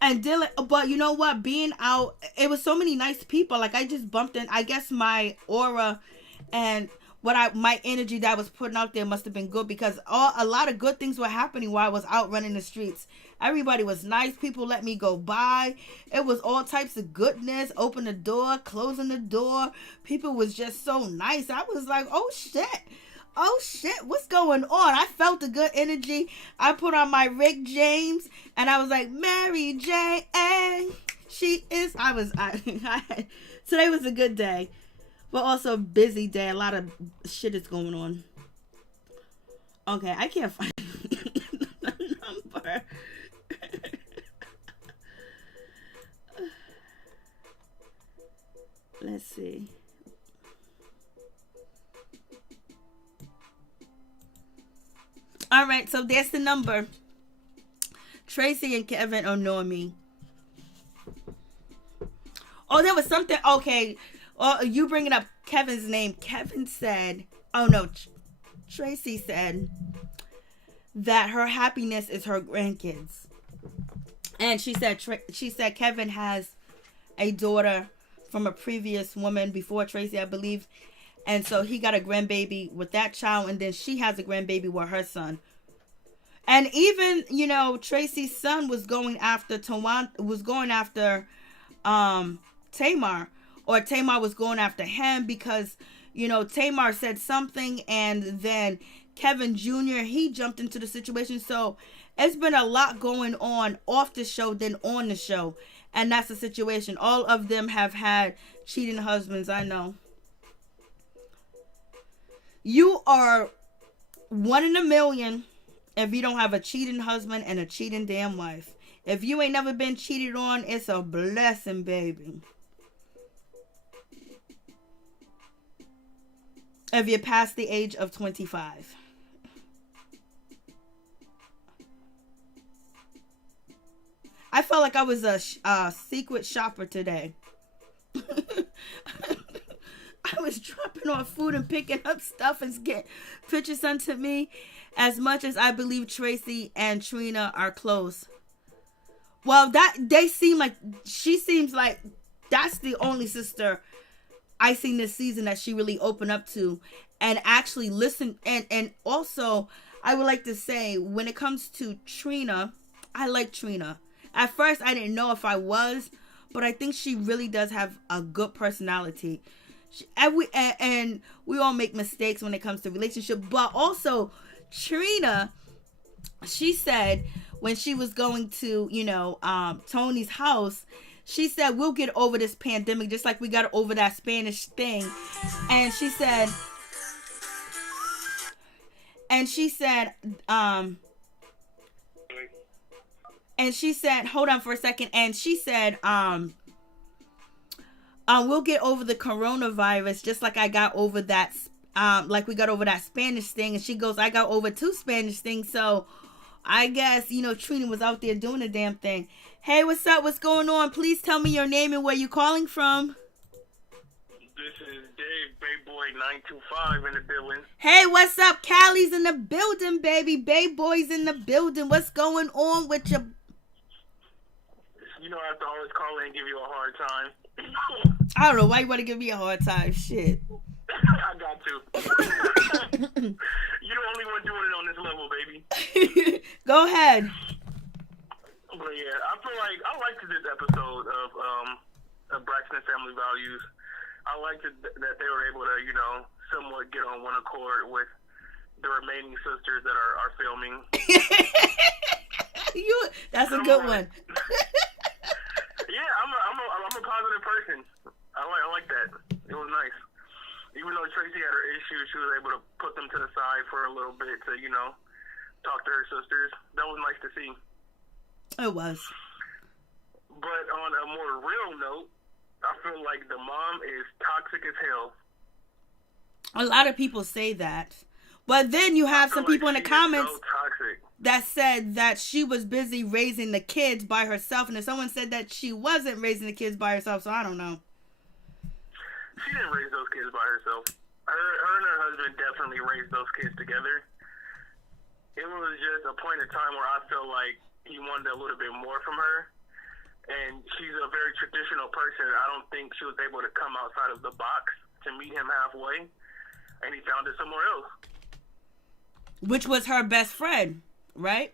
And Dylan, but you know what? Being out, it was so many nice people. Like, I just bumped in. I guess my aura and my energy that I was putting out there must have been good, because a lot of good things were happening while I was out running the streets. Everybody was nice. People let me go by. It was all types of goodness. Open the door, closing the door. People was just so nice. I was like, oh shit, what's going on? I felt the good energy. I put on my Rick James, and I was like, Maryjanetv, she is. Today was a good day, but also a busy day. A lot of shit is going on. Okay, I can't find the number. Let's see. All right, so there's the number. Tracy and Kevin know me. Oh, there was something. Okay. Oh, you bringing up Kevin's name. Kevin said, oh no, Tracy said that her happiness is her grandkids. And she said Kevin has a daughter from a previous woman before Tracy, I believe. And so he got a grandbaby with that child, and then she has a grandbaby with her son. And even, you know, Tracy's son was going after Tamar, or Tamar was going after him because, Tamar said something, and then Kevin Jr., he jumped into the situation. So it's been a lot going on off the show than on the show. And that's the situation. All of them have had cheating husbands. I know. You are one in a million if you don't have a cheating husband and a cheating damn wife. If you ain't never been cheated on, it's a blessing, baby. If you're past the age of 25. I felt like I was a secret shopper today. I was dropping off food and picking up stuff and getting pictures sent to me. As much as I believe Tracy and Trina are close. Well, she seems like that's the only sister I seen this season that she really opened up to and actually listened. And also, I would like to say, when it comes to Trina, I like Trina. At first, I didn't know if I was, but I think she really does have a good personality. And we all make mistakes when it comes to relationship. But also, Trina, she said when she was going to, Toni's house, she said, we'll get over this pandemic just like we got over that Spanish thing. And she said, hold on for a second. And she said, we'll get over the coronavirus just like I got over that, like we got over that Spanish thing. And she goes, I got over 2 Spanish things. So I guess, Trina was out there doing the damn thing. Hey, what's up? What's going on? Please tell me your name and where you calling from. This is Dave, Bay Boy 925 in the building. Hey, what's up? Callie's in the building, baby. Bay Boy's in the building. What's going on with your... I have to always call in and give you a hard time. I don't know why you want to give me a hard time. Shit. I got to. You're the only one doing it on this level, baby. Go ahead. But yeah, I feel like I liked this episode of Braxton Family Values. I liked that they were able to, somewhat get on one accord with the remaining sisters that are filming. That's a good one. Yeah, I'm a positive person. I like that. It was nice. Even though Tracy had her issues, she was able to put them to the side for a little bit to, talk to her sisters. That was nice to see. It was. But on a more real note, I feel like the mom is toxic as hell. A lot of people say that. But then you have some people in the comments that said that she was busy raising the kids by herself. And if someone said that she wasn't raising the kids by herself, so I don't know. She didn't raise those kids by herself. Her and her husband definitely raised those kids together. It was just a point in time where I felt like he wanted a little bit more from her. And she's a very traditional person. I don't think she was able to come outside of the box to meet him halfway. And he found it somewhere else. Which was her best friend, right?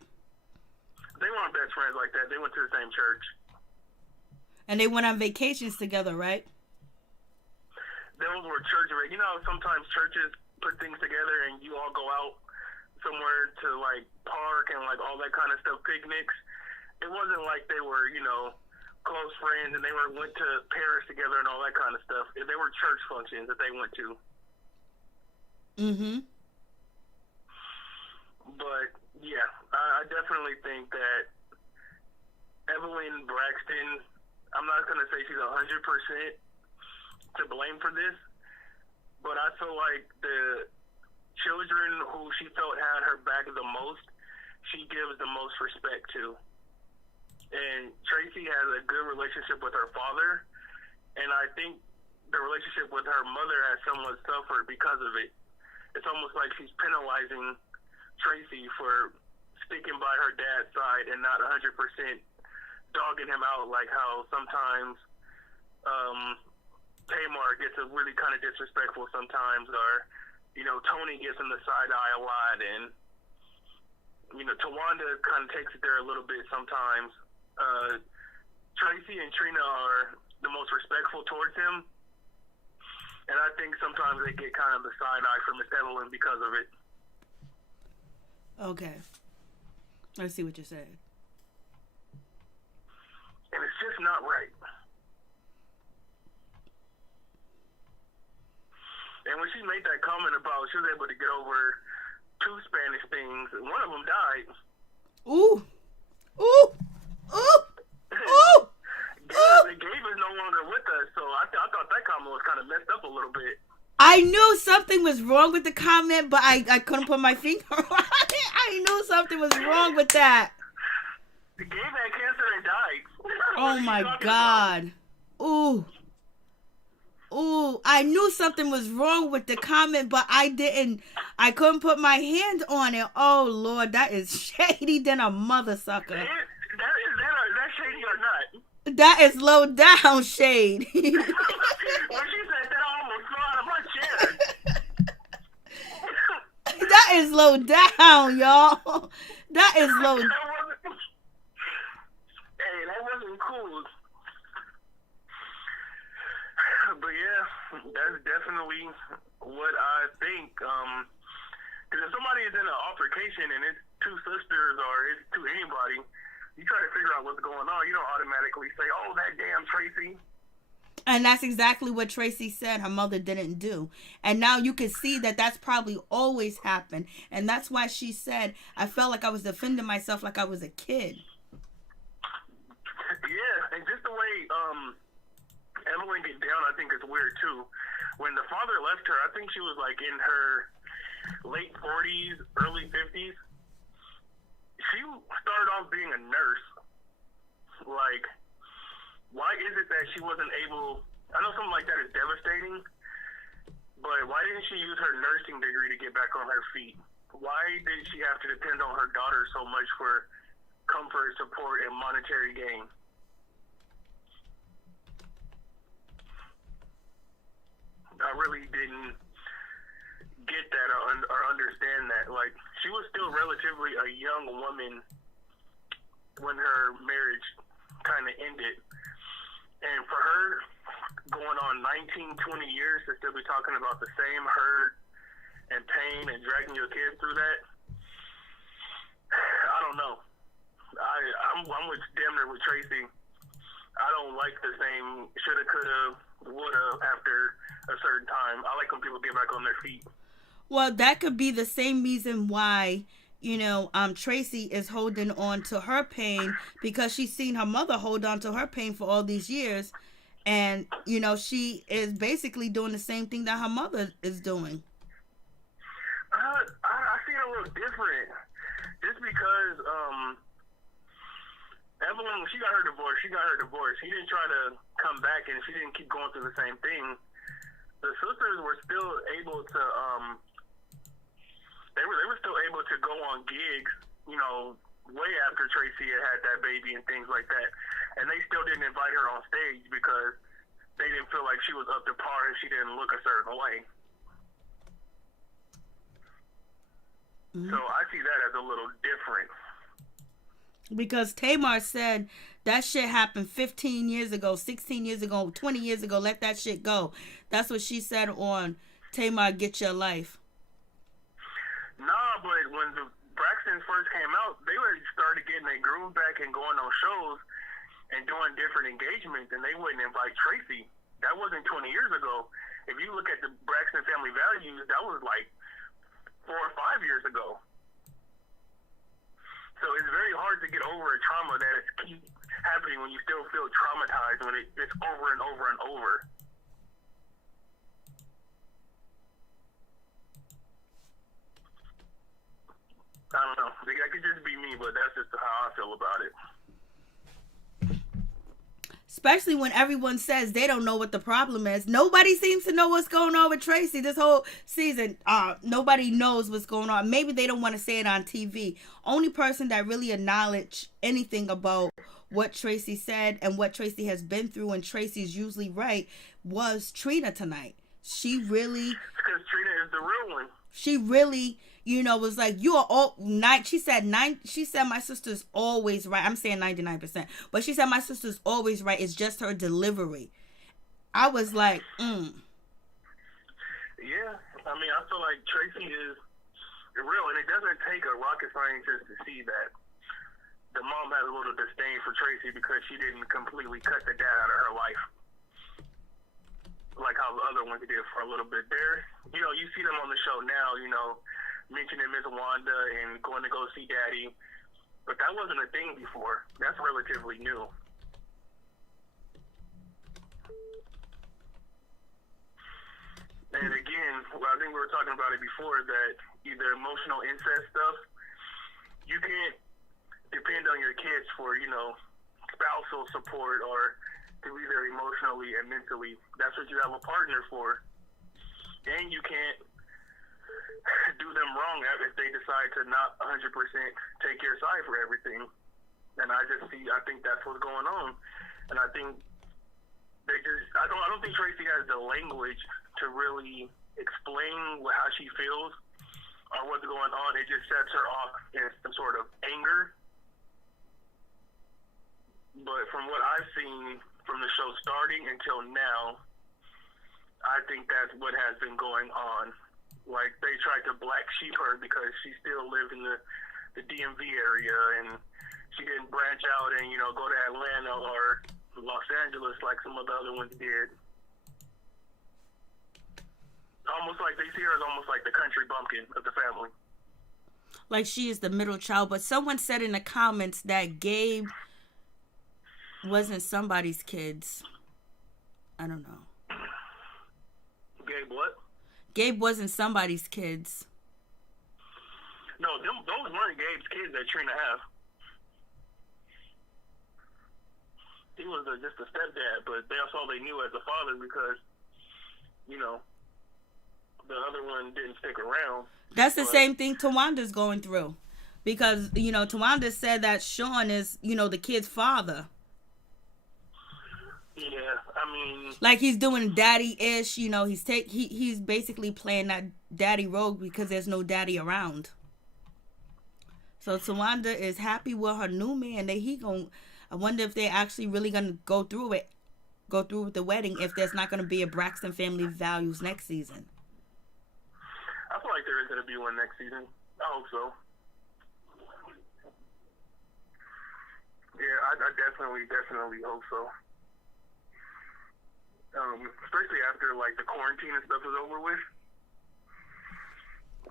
They weren't best friends like that. They went to the same church. And they went on vacations together, right? Those were church. Sometimes churches put things together and you all go out somewhere to, park and, all that kind of stuff, picnics. It wasn't like they were, close friends and they went to Paris together and all that kind of stuff. They were church functions that they went to. Mm-hmm. But, yeah, I definitely think that Evelyn Braxton, I'm not going to say she's 100% to blame for this, but I feel like the children who she felt had her back the most, she gives the most respect to. And Tracy has a good relationship with her father, and I think the relationship with her mother has somewhat suffered because of it. It's almost like she's penalizing Tracy for sticking by her dad's side and not 100% dogging him out, like how sometimes Tamar gets a really kind of disrespectful sometimes, or Toni gets in the side eye a lot, and Towanda kind of takes it there a little bit sometimes. Tracy and Trina are the most respectful towards him, And I think sometimes they get kind of the side eye from Miss Evelyn because of it. Okay. I see what you're saying. And it's just not right. And when she made that comment about she was able to get over 2 Spanish things, one of them died. Ooh. Ooh. Ooh. Ooh. Gabe is no longer with us, so I thought that comment was kind of messed up a little bit. I knew something was wrong with the comment, but I couldn't put my finger on it. I knew something was wrong with that. Gabe had cancer and died. Oh my God. Ooh. Ooh, I knew something was wrong with the comment, but I couldn't put my hand on it. Oh, Lord, that is shady than a mother sucker. Is that shady or not? That is low down shade. When she said that, I almost fell out of my chair. That is low down, y'all. That is low. Hey, that wasn't cool. But yeah, that's definitely what I think. Because if somebody is in an altercation and it's 2 sisters or it's 2 anybody, you try to figure out what's going on. You don't automatically say, "Oh, that damn Tracy." And that's exactly what Tracy said her mother didn't do. And now you can see that that's probably always happened. And that's why she said, I felt like I was defending myself like I was a kid. Yeah, and just the way Evelyn get down, I think is weird too. When the father left her, I think she was like in her late 40s, early 50s. She started off being a nurse. Like, why is it that she wasn't able, I know something like that is devastating, but why didn't she use her nursing degree to get back on her feet? Why did she have to depend on her daughter so much for comfort, support, and monetary gain? I really didn't get that or understand that. Like, she was still relatively a young woman when her marriage kind of ended. And for her, going on 19, 20 years to still be talking about the same hurt and pain and dragging your kids through that, I don't know. I'm with damn near with Tracy. I don't like the same shoulda, coulda, woulda after a certain time. I like when people get back on their feet. Well, that could be the same reason why, Tracy is holding on to her pain, because she's seen her mother hold on to her pain for all these years. And, she is basically doing the same thing that her mother is doing. I see it a little different. Just because Evelyn, when she got her divorce, He didn't try to come back, and she didn't keep going through the same thing. The sisters were still able to, they were still able to go on gigs, way after Tracy had that baby and things like that. And they still didn't invite her on stage because they didn't feel like she was up to par and she didn't look a certain way. Mm-hmm. So I see that as a little different. Because Tamar said that shit happened 15 years ago, 16 years ago, 20 years ago. Let that shit go. That's what she said on Tamar Get Your Life. Nah, but when the Braxtons first came out, they were started getting their groove back and going on shows and doing different engagements, and they wouldn't invite Tracy. That wasn't 20 years ago. If you look at the Braxton Family Values, that was like 4 or 5 years ago. So it's very hard to get over a trauma that is keep happening when you still feel traumatized when it's over and over and over. I don't know. That could just be me, but that's just how I feel about it. Especially when everyone says they don't know what the problem is. Nobody seems to know what's going on with Tracy this whole season. Nobody knows what's going on. Maybe they don't want to say it on TV. Only person that really acknowledged anything about what Tracy said and what Tracy has been through, and Tracy's usually right, was Trina tonight. She really... Because Trina is the real one. She really... was like, you are all night. She said my sister's always right. I'm saying 99%, but she said my sister's always right. It's just her delivery. I was like, Yeah, I mean, I feel like Tracy is real, and it doesn't take a rocket scientist to see that the mom has a little disdain for Tracy because she didn't completely cut the dad out of her life, like how the other ones did for a little bit. There, you see them on the show now, mentioning Miss Towanda and going to go see Daddy, but that wasn't a thing before. That's relatively new. And again, I think we were talking about it before, that either emotional incest stuff, you can't depend on your kids for, spousal support or to be there emotionally and mentally. That's what you have a partner for. And you can't do them wrong if they decide to not 100% take your side for everything. And I think that's what's going on. And I think I don't think Tracy has the language to really explain how she feels or what's going on. It just sets her off in some sort of anger. But from what I've seen from the show starting until now, I think that's what has been going on. Like, they tried to black sheep her because she still lived in the DMV area and she didn't branch out and, go to Atlanta or Los Angeles like some of the other ones did. Almost like they see her as almost like the country bumpkin of the family. Like she is the middle child. But someone said in the comments that Gabe wasn't somebody's kids. I don't know. Gabe what? Gabe wasn't somebody's kids. No, those weren't Gabe's kids that Trina have. He was just a stepdad, but that's all they knew as a father because, the other one didn't stick around. That's the same thing Towanda's going through. Because, Towanda said that Sean is, the kid's father. Yeah, I mean... Like, he's doing daddy-ish, he's basically playing that daddy role because there's no daddy around. So Towanda is happy with her new man that I wonder if they're actually really going to go through with the wedding if there's not going to be a Braxton Family Values next season. I feel like there is going to be one next season. I hope so. Yeah, I definitely hope so. Especially after, the quarantine and stuff is over with.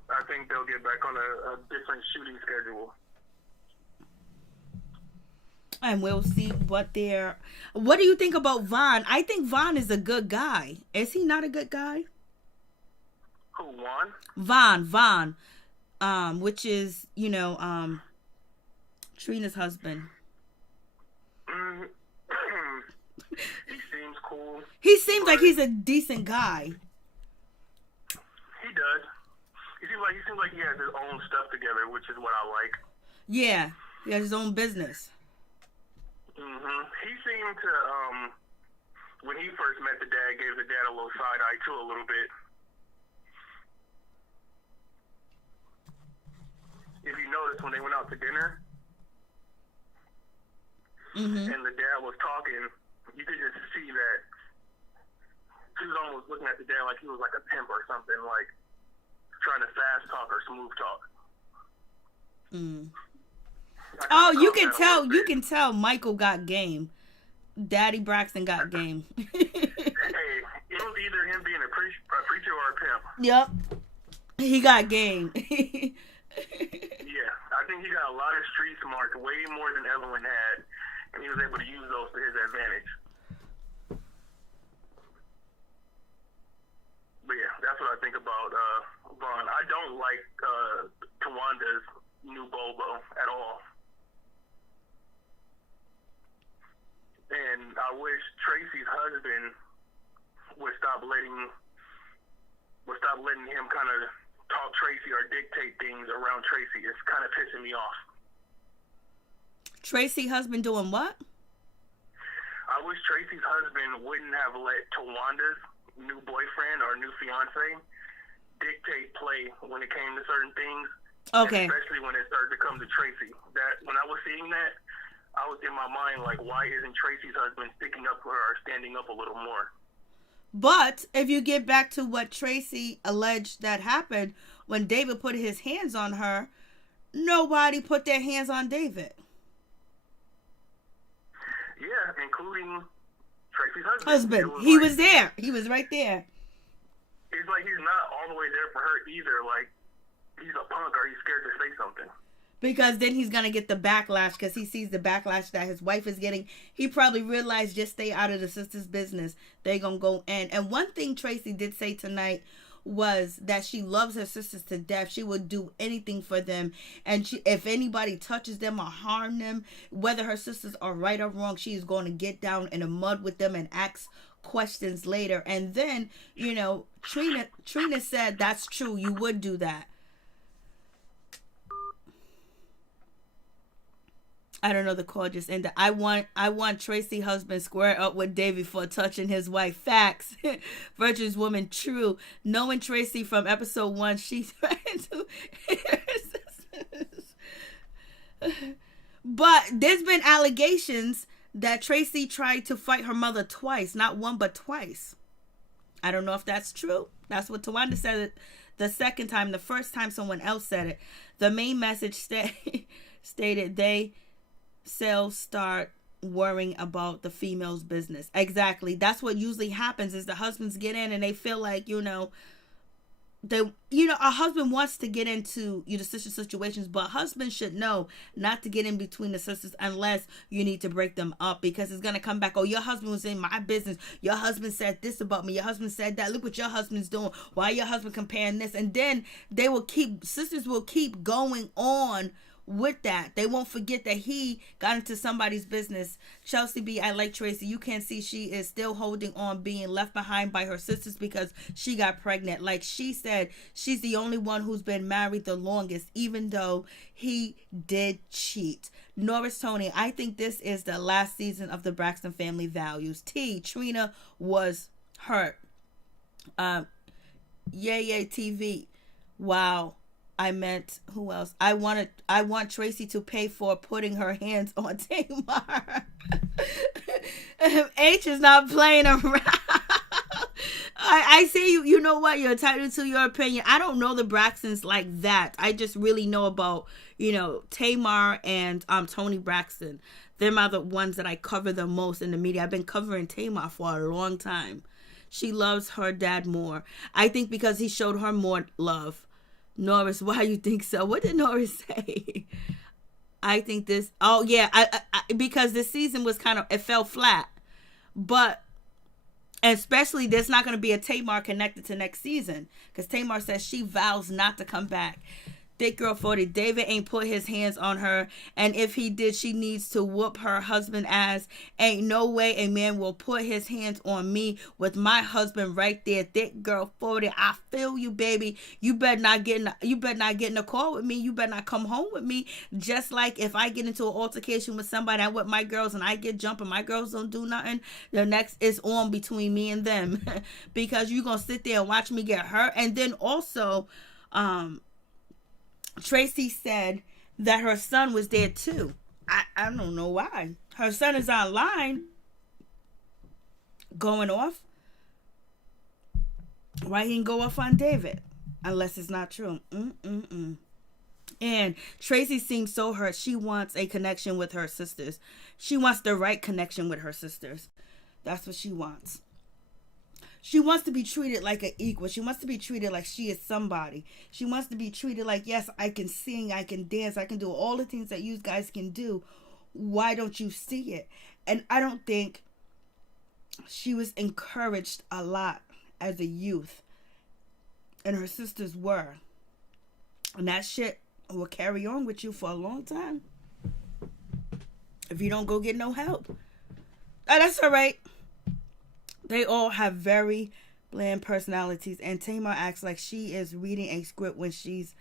I think they'll get back on a different shooting schedule. And we'll see what do you think about Von? I think Von is a good guy. Is he not a good guy? Who, Von? Von. Which is, Trina's husband. He seems cool. He seems like he's a decent guy. He does. He seems like he has his own stuff together, which is what I like. Yeah, he has his own business. He seemed to, when he first met the dad, gave the dad a little side eye too, a little bit. If you notice, when they went out to dinner, and the dad was talking, you could just see that he was almost looking at the dad like he was like a pimp or something, like trying to fast talk or smooth talk. Oh, you can tell Michael got game. Daddy Braxton got game. Hey, it was either him being a preacher or a pimp. Yep. He got game. Yeah, I think he got a lot of street smarts, way more than Evelyn had, and he was able to use those to his advantage. But yeah, that's what I think about Vaughn. I don't like Towanda's new Bobo at all. And I wish Tracy's husband would stop letting him kind of talk Tracy or dictate things around Tracy. It's kind of pissing me off. Tracy's husband doing what? I wish Tracy's husband wouldn't have let Towanda's new boyfriend or new fiance dictate play when it came to certain things. Okay. Especially when it started to come to Tracy. That when I was seeing that, I was in my mind like, why isn't Tracy's husband sticking up for her or standing up a little more? But if you get back to what Tracy alleged that happened when David put his hands on her, nobody put their hands on David. Yeah, including Tracy's husband. He was there. He was right there. It's like he's not all the way there for her either. Like, he's a punk or he's scared to say something. Because then he's going to get the backlash because he sees the backlash that his wife is getting. He probably realized just stay out of the sister's business. They're going to go in. And one thing Tracy did say tonight was that she loves her sisters to death. She would do anything for them. And if anybody touches them or harm them, whether her sisters are right or wrong, she is going to get down in the mud with them and ask questions later. And then, Trina said that's true. You would do that. I don't know, the call just ended. I want Tracy husband square up with David for touching his wife. Facts. Virtuous woman, true. Knowing Tracy from episode 1, she's trying to... But there's been allegations that Tracy tried to fight her mother twice. Not one, but twice. I don't know if that's true. That's what Towanda said it the second time. The first time someone else said it. The main message stated they... sales start worrying about the female's business. Exactly. That's what usually happens is the husbands get in and they feel like, a husband wants to get into the sister situations, but husbands should know not to get in between the sisters unless you need to break them up, because it's going to come back. Oh, your husband was in my business. Your husband said this about me. Your husband said that. Look what your husband's doing. Why your husband comparing this? And then sisters will keep going on with that. They won't forget that he got into somebody's business. Chelsea B, I like Tracy. You can see she is still holding on, being left behind by her sisters because she got pregnant. Like she said, she's the only one who's been married the longest, even though he did cheat. Norris Toni, I think this is the last season of the Braxton Family Values. Trina was hurt. TV. Wow. I meant, who else? I want Tracy to pay for putting her hands on Tamar. H is not playing around. I see you. You know what? You're entitled to your opinion. I don't know the Braxtons like that. I just really know about, Tamar and Toni Braxton. Them are the ones that I cover the most in the media. I've been covering Tamar for a long time. She loves her dad more. I think because he showed her more love. Norris, why you think so? What did Norris say? I think this... Oh, yeah. I because this season was it fell flat. But, especially, there's not going to be a Tamar connected to next season. Because Tamar says she vows not to come back. Thick Girl 40, David ain't put his hands on her, and if he did, she needs to whoop her husband ass. Ain't no way a man will put his hands on me with my husband right there. Thick Girl 40, I feel you, baby. You better not get in a call with me. You better not come home with me. Just like if I get into an altercation with somebody, I'm with my girls and I get jumping, my girls don't do nothing, the next is on between me and them. Because you're gonna sit there and watch me get hurt. And then also, Tracy said that her son was there too. I don't know why. Her son is online going off. Why he didn't go off on David? Unless it's not true. And Tracy seems so hurt. She wants a connection with her sisters. She wants the right connection with her sisters. That's what she wants. She wants to be treated like an equal. She wants to be treated like she is somebody. She wants to be treated like, yes, I can sing, I can dance, I can do all the things that you guys can do. Why don't you see it? And I don't think she was encouraged a lot as a youth. And her sisters were. And that shit will carry on with you for a long time. If you don't go get no help. That's all right. They all have very bland personalities, and Tamar acts like she is reading a script when she's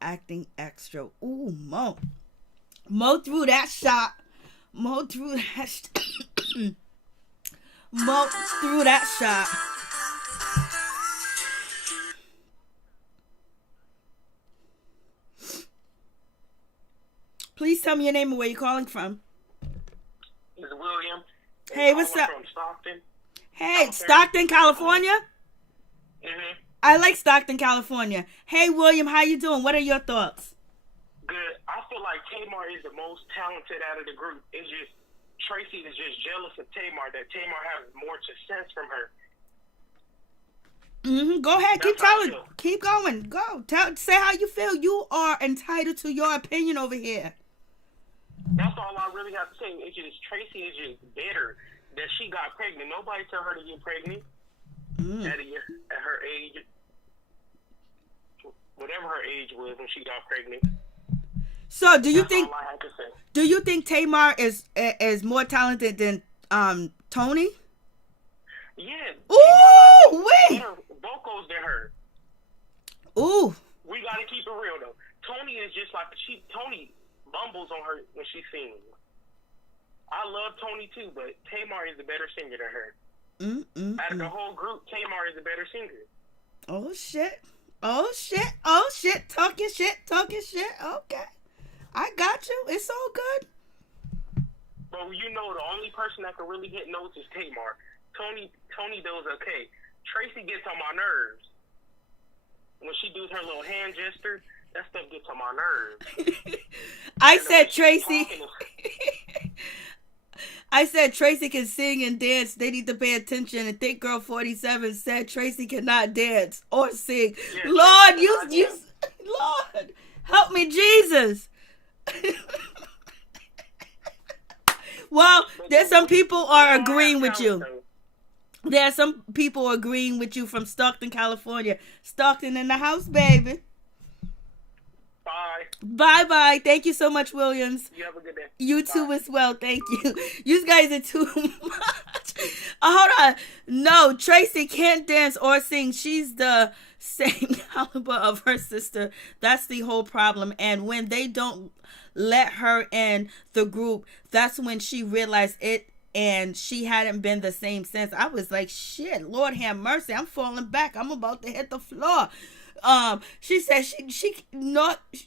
acting extra. Ooh, Mo. Mo threw that shot. Mo threw that shot. Please tell me your name and where you're calling from. This is William. Hey, what's up? From Stockton. Hey, Stockton, California? Mm-hmm. I like Stockton, California. Hey, William, how you doing? What are your thoughts? Good. I feel like Tamar is the most talented out of the group. It's just Tracy is just jealous of Tamar, that Tamar has more success from her. Go ahead. That's Keep telling. Keep going. Go. Say how you feel. You are entitled to your opinion over here. That's all I really have to say. It's just Tracy is just bitter that she got pregnant. Nobody tell her to get pregnant at her age, whatever her age was when she got pregnant. So, do you That's think? all I have to say. Do you think Tamar is more talented than Toni? Yeah. Ooh, wait. Vocals than her. Ooh. We gotta keep it real though. Toni is just like Toni bumbles on her when she sings. I love Toni too, but Tamar is the better singer than her. Out of the whole group, Tamar is the better singer. Oh shit. Oh shit. Oh shit. Talking shit. Talking shit. Okay. I got you. It's all good. But you know the only person that can really hit notes is Tamar. Toni does okay. Tracy gets on my nerves. When she does her little hand gesture, that stuff gets on my nerves. I said Tracy. I said Tracy can sing and dance. They need to pay attention. And Thick Girl 47 said Tracy cannot dance or sing. Yeah, Lord, Lord, help me, Jesus. Well, there's some people are agreeing with you. There are some people agreeing with you from Stockton, California. Stockton in the house, baby. Bye. Bye. Thank you so much, Williams. You have a good day. You too as well. Thank you. You guys are too much. Hold on. No, Tracy can't dance or sing. She's the same caliber of her sister. That's the whole problem. And when they don't let her in the group, that's when she realized it. And she hadn't been the same since. I was like, shit, Lord have mercy. I'm falling back. I'm about to hit the floor. She said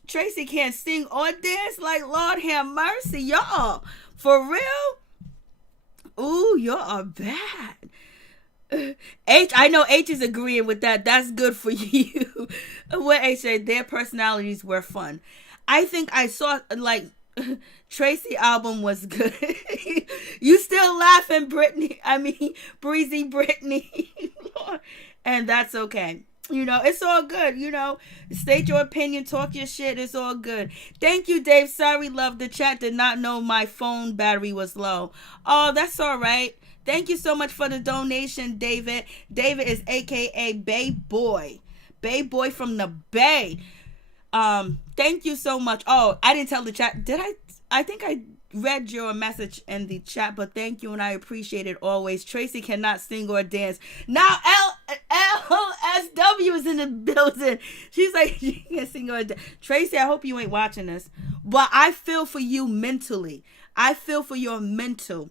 Tracy can't sing or dance. Like, Lord have mercy, y'all. For real? Ooh, y'all are bad. I know H is agreeing with that. That's good for you. What H said, their personalities were fun. I think I saw, Tracy album was good. You still laughing, Breezy Brittany. And that's okay. It's all good. State your opinion, talk your shit. It's all good. Thank you, Dave. Sorry, love. The chat did not know my phone battery was low. Oh, that's all right. Thank you so much for the donation, David. David is AKA Bay Boy. Bay Boy from the Bay. Thank you so much. Oh, I didn't tell the chat. Did I? I think I read your message in the chat, but thank you and I appreciate it always. Tracy cannot sing or dance. Now LSW is in the building. She's like, she can't sing or dance. Tracy, I hope you ain't watching this, but I feel for you mentally. I feel for your mental.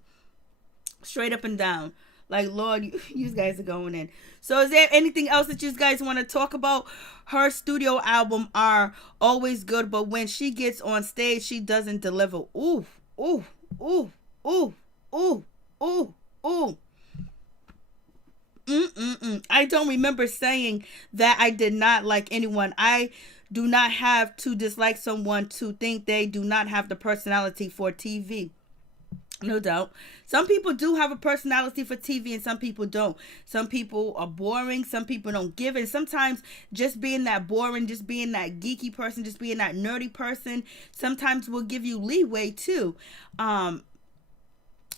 Straight up and down. Like, Lord, you guys are going in. So is there anything else that you guys want to talk about? Her studio album are always good, but when she gets on stage, she doesn't deliver. Ooh, ooh, ooh, ooh, ooh, ooh, ooh. I don't remember saying that I did not like anyone. I do not have to dislike someone to think they do not have the personality for TV. No doubt. Some people do have a personality for TV and some people don't. Some people are boring. Some people don't give it. Sometimes just being that boring, just being that geeky person, just being that nerdy person, sometimes will give you leeway too. Well,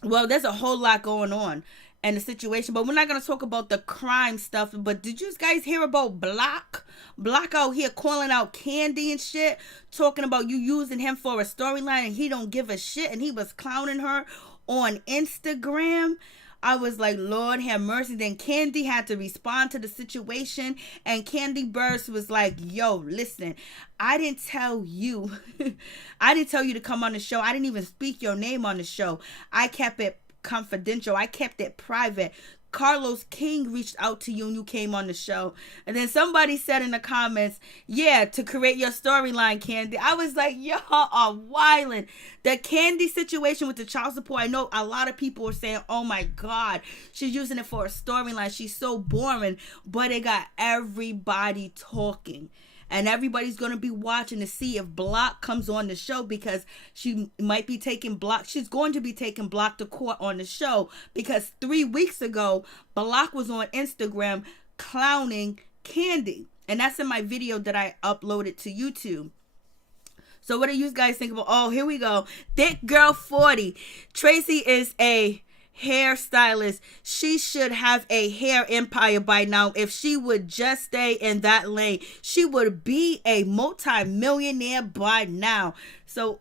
there's a whole lot going on in the situation, but we're not going to talk about the crime stuff. But did you guys hear about Block? Block out here calling out Kandi and shit, talking about you using him for a storyline and he don't give a shit, and he was clowning her on Instagram. I was like, Lord have mercy. Then Kandi had to respond to the situation, and Kandi Burruss was like, yo, listen, I didn't tell you to come on the show. I didn't even speak your name on the show. I kept it confidential. I kept it private. Carlos King reached out to you and you came on the show. And then somebody said in the comments, yeah, to create your storyline, Kandi. I was like, y'all are wildin'. The Kandi situation with the child support, I know a lot of people were saying, oh my God, she's using it for a storyline. She's so boring. But it got everybody talking. And everybody's going to be watching to see if Block comes on the show, because she might be taking Block. She's going to be taking Block to court on the show, because 3 weeks ago, Block was on Instagram clowning Kandi. And that's in my video that I uploaded to YouTube. So what do you guys think about? Oh, here we go. Thick Girl 40. Tracy is a hairstylist. She should have a hair empire by now. If she would just stay in that lane, she would be a multi-millionaire by now. So,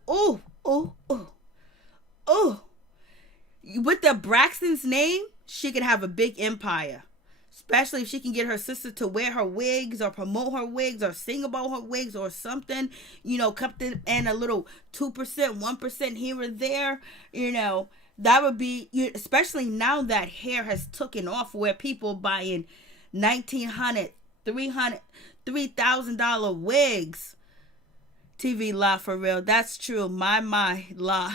with the Braxton's name, she could have a big empire. Especially if she can get her sister to wear her wigs or promote her wigs or sing about her wigs or something, you know, cut in a little 2%, 1% here or there, you know. That would be, especially now that hair has taken off, where people buying $1,900, $300, $3,000 wigs. TV la for real. That's true. My la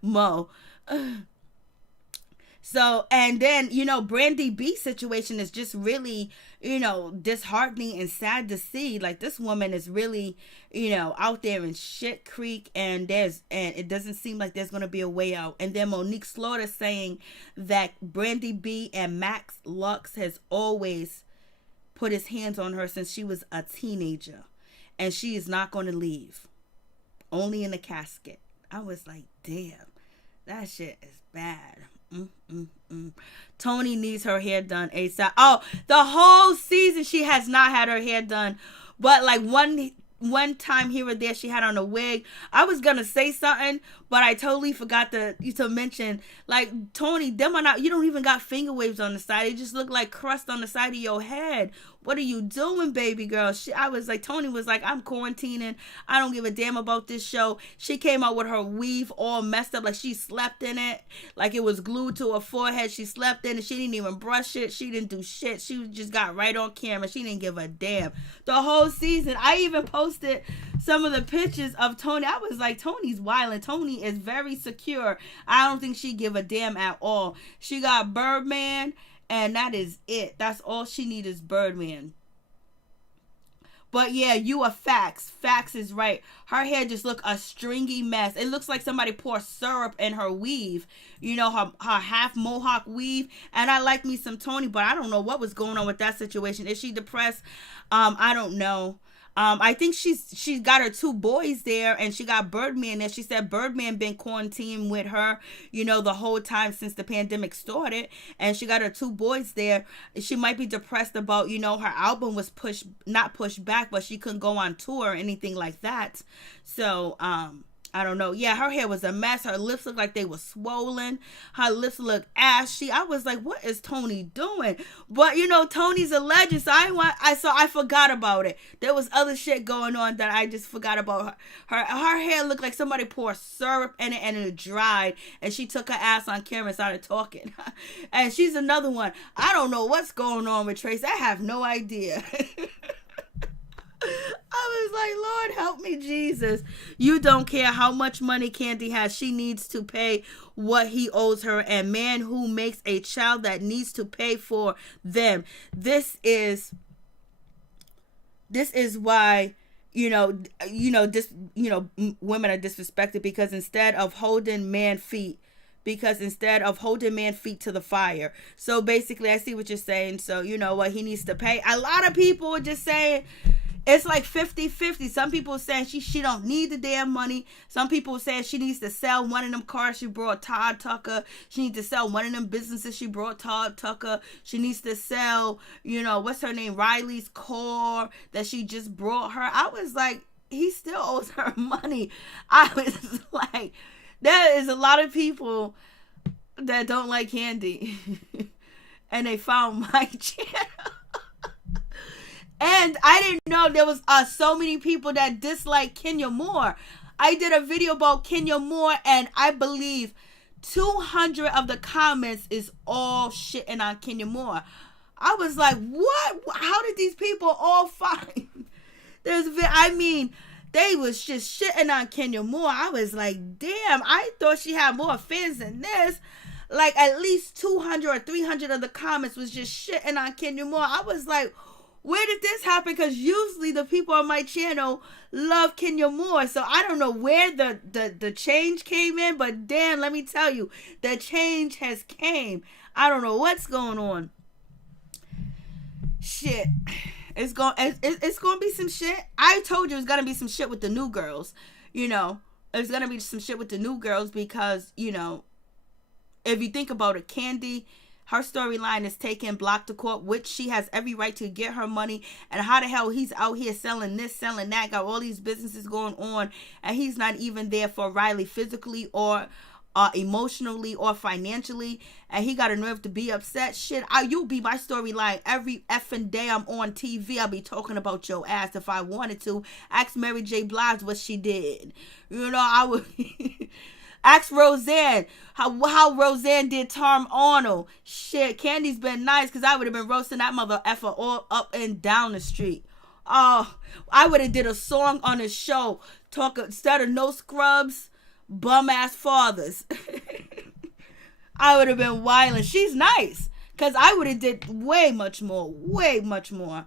mo. So, and then, you know, Brandi B situation is just really, you know, disheartening and sad to see. Like, this woman is really, you know, out there in shit creek, and it doesn't seem like there's going to be a way out. And then Monique Slaughter saying that Brandi B and Max Lux has always put his hands on her since she was a teenager, and she is not going to leave, only in a casket. I was like, damn, that shit is bad. Toni needs her hair done ASAP. Oh, the whole season she has not had her hair done, but like one time here or there she had on a wig. I was gonna say something, but I totally forgot to mention, like, Toni, them are not, you don't even got finger waves on the side. It just look like crust on the side of your head. What are you doing, baby girl? I was like, Toni was like, I'm quarantining. I don't give a damn about this show. She came out with her weave all messed up, like she slept in it, like it was glued to her forehead. She slept in it. She didn't even brush it. She didn't do shit. She just got right on camera. She didn't give a damn. The whole season. I even posted some of the pictures of Toni. I was like, Toni's wild, and Toni is very secure. I don't think she give a damn at all. She got Birdman, and that is it. That's all she need is Birdman. But yeah, you are facts. Facts is right. Her hair just look a stringy mess. It looks like somebody poured syrup in her weave. You know, her half mohawk weave. And I like me some Toni, but I don't know what was going on with that situation. Is she depressed? I don't know. I think she's got her 2 boys there, and she got Birdman there. She said Birdman been quarantined with her, you know, the whole time since the pandemic started, and she got her 2 boys there. She might be depressed about, you know, her album was not pushed back, but she couldn't go on tour or anything like that. So, I don't know. Yeah, her hair was a mess. Her lips looked like they were swollen. Her lips looked ashy. I was like, what is Toni doing? But, you know, Toni's a legend, so I forgot about it. There was other shit going on that I just forgot about. Her hair looked like somebody poured syrup in it and it dried, and she took her ass on camera and started talking. And she's another one. I don't know what's going on with Tracy. I have no idea. I was like, Lord, help me, Jesus. You don't care how much money Kandi has. She needs to pay what he owes her. And man who makes a child that needs to pay for them. This is why, women are disrespected, because instead of holding man feet to the fire. So basically, I see what you're saying. So you know what, he needs to pay. A lot of people are just saying, it's like 50-50. Some people are saying she don't need the damn money. Some people are saying she needs to sell one of them cars she brought Todd Tucker. She needs to sell one of them businesses she brought Todd Tucker. She needs to sell, what's her name, Riley's car that she just brought her. I was like, he still owes her money. I was like, there is a lot of people that don't like Kandi. And they found my channel. And I didn't know there was so many people that dislike Kenya Moore. I did a video about Kenya Moore, and I believe 200 of the comments is all shitting on Kenya Moore. I was like, what? How did these people all find? They was just shitting on Kenya Moore. I was like, damn, I thought she had more fans than this. Like, at least 200 or 300 of the comments was just shitting on Kenya Moore. I was like, where did this happen? Because usually the people on my channel love Kenya Moore. So I don't know where the change came in. But damn, let me tell you, the change has came. I don't know what's going on. Shit. It's gonna be some shit. I told you it's gonna be some shit with the new girls. You know, there's gonna be some shit with the new girls because, you know, if you think about it, Kandi, her storyline is taking Block to court, which she has every right to get her money. And how the hell he's out here selling this, selling that, got all these businesses going on, and he's not even there for Riley physically or emotionally or financially, and he got a nerve to be upset. Shit, you'll be my storyline every effing day I'm on TV. I'll be talking about your ass if I wanted to. Ask Mary J. Blige what she did. You know, I would ask Roseanne how Roseanne did Tom Arnold. Shit, Candy's been nice because I would have been roasting that mother effer all up and down the street. Oh, I would have did a song on the show instead of No Scrubs, bum ass fathers. I would have been wildin'. She's nice, cause I would have did way much more,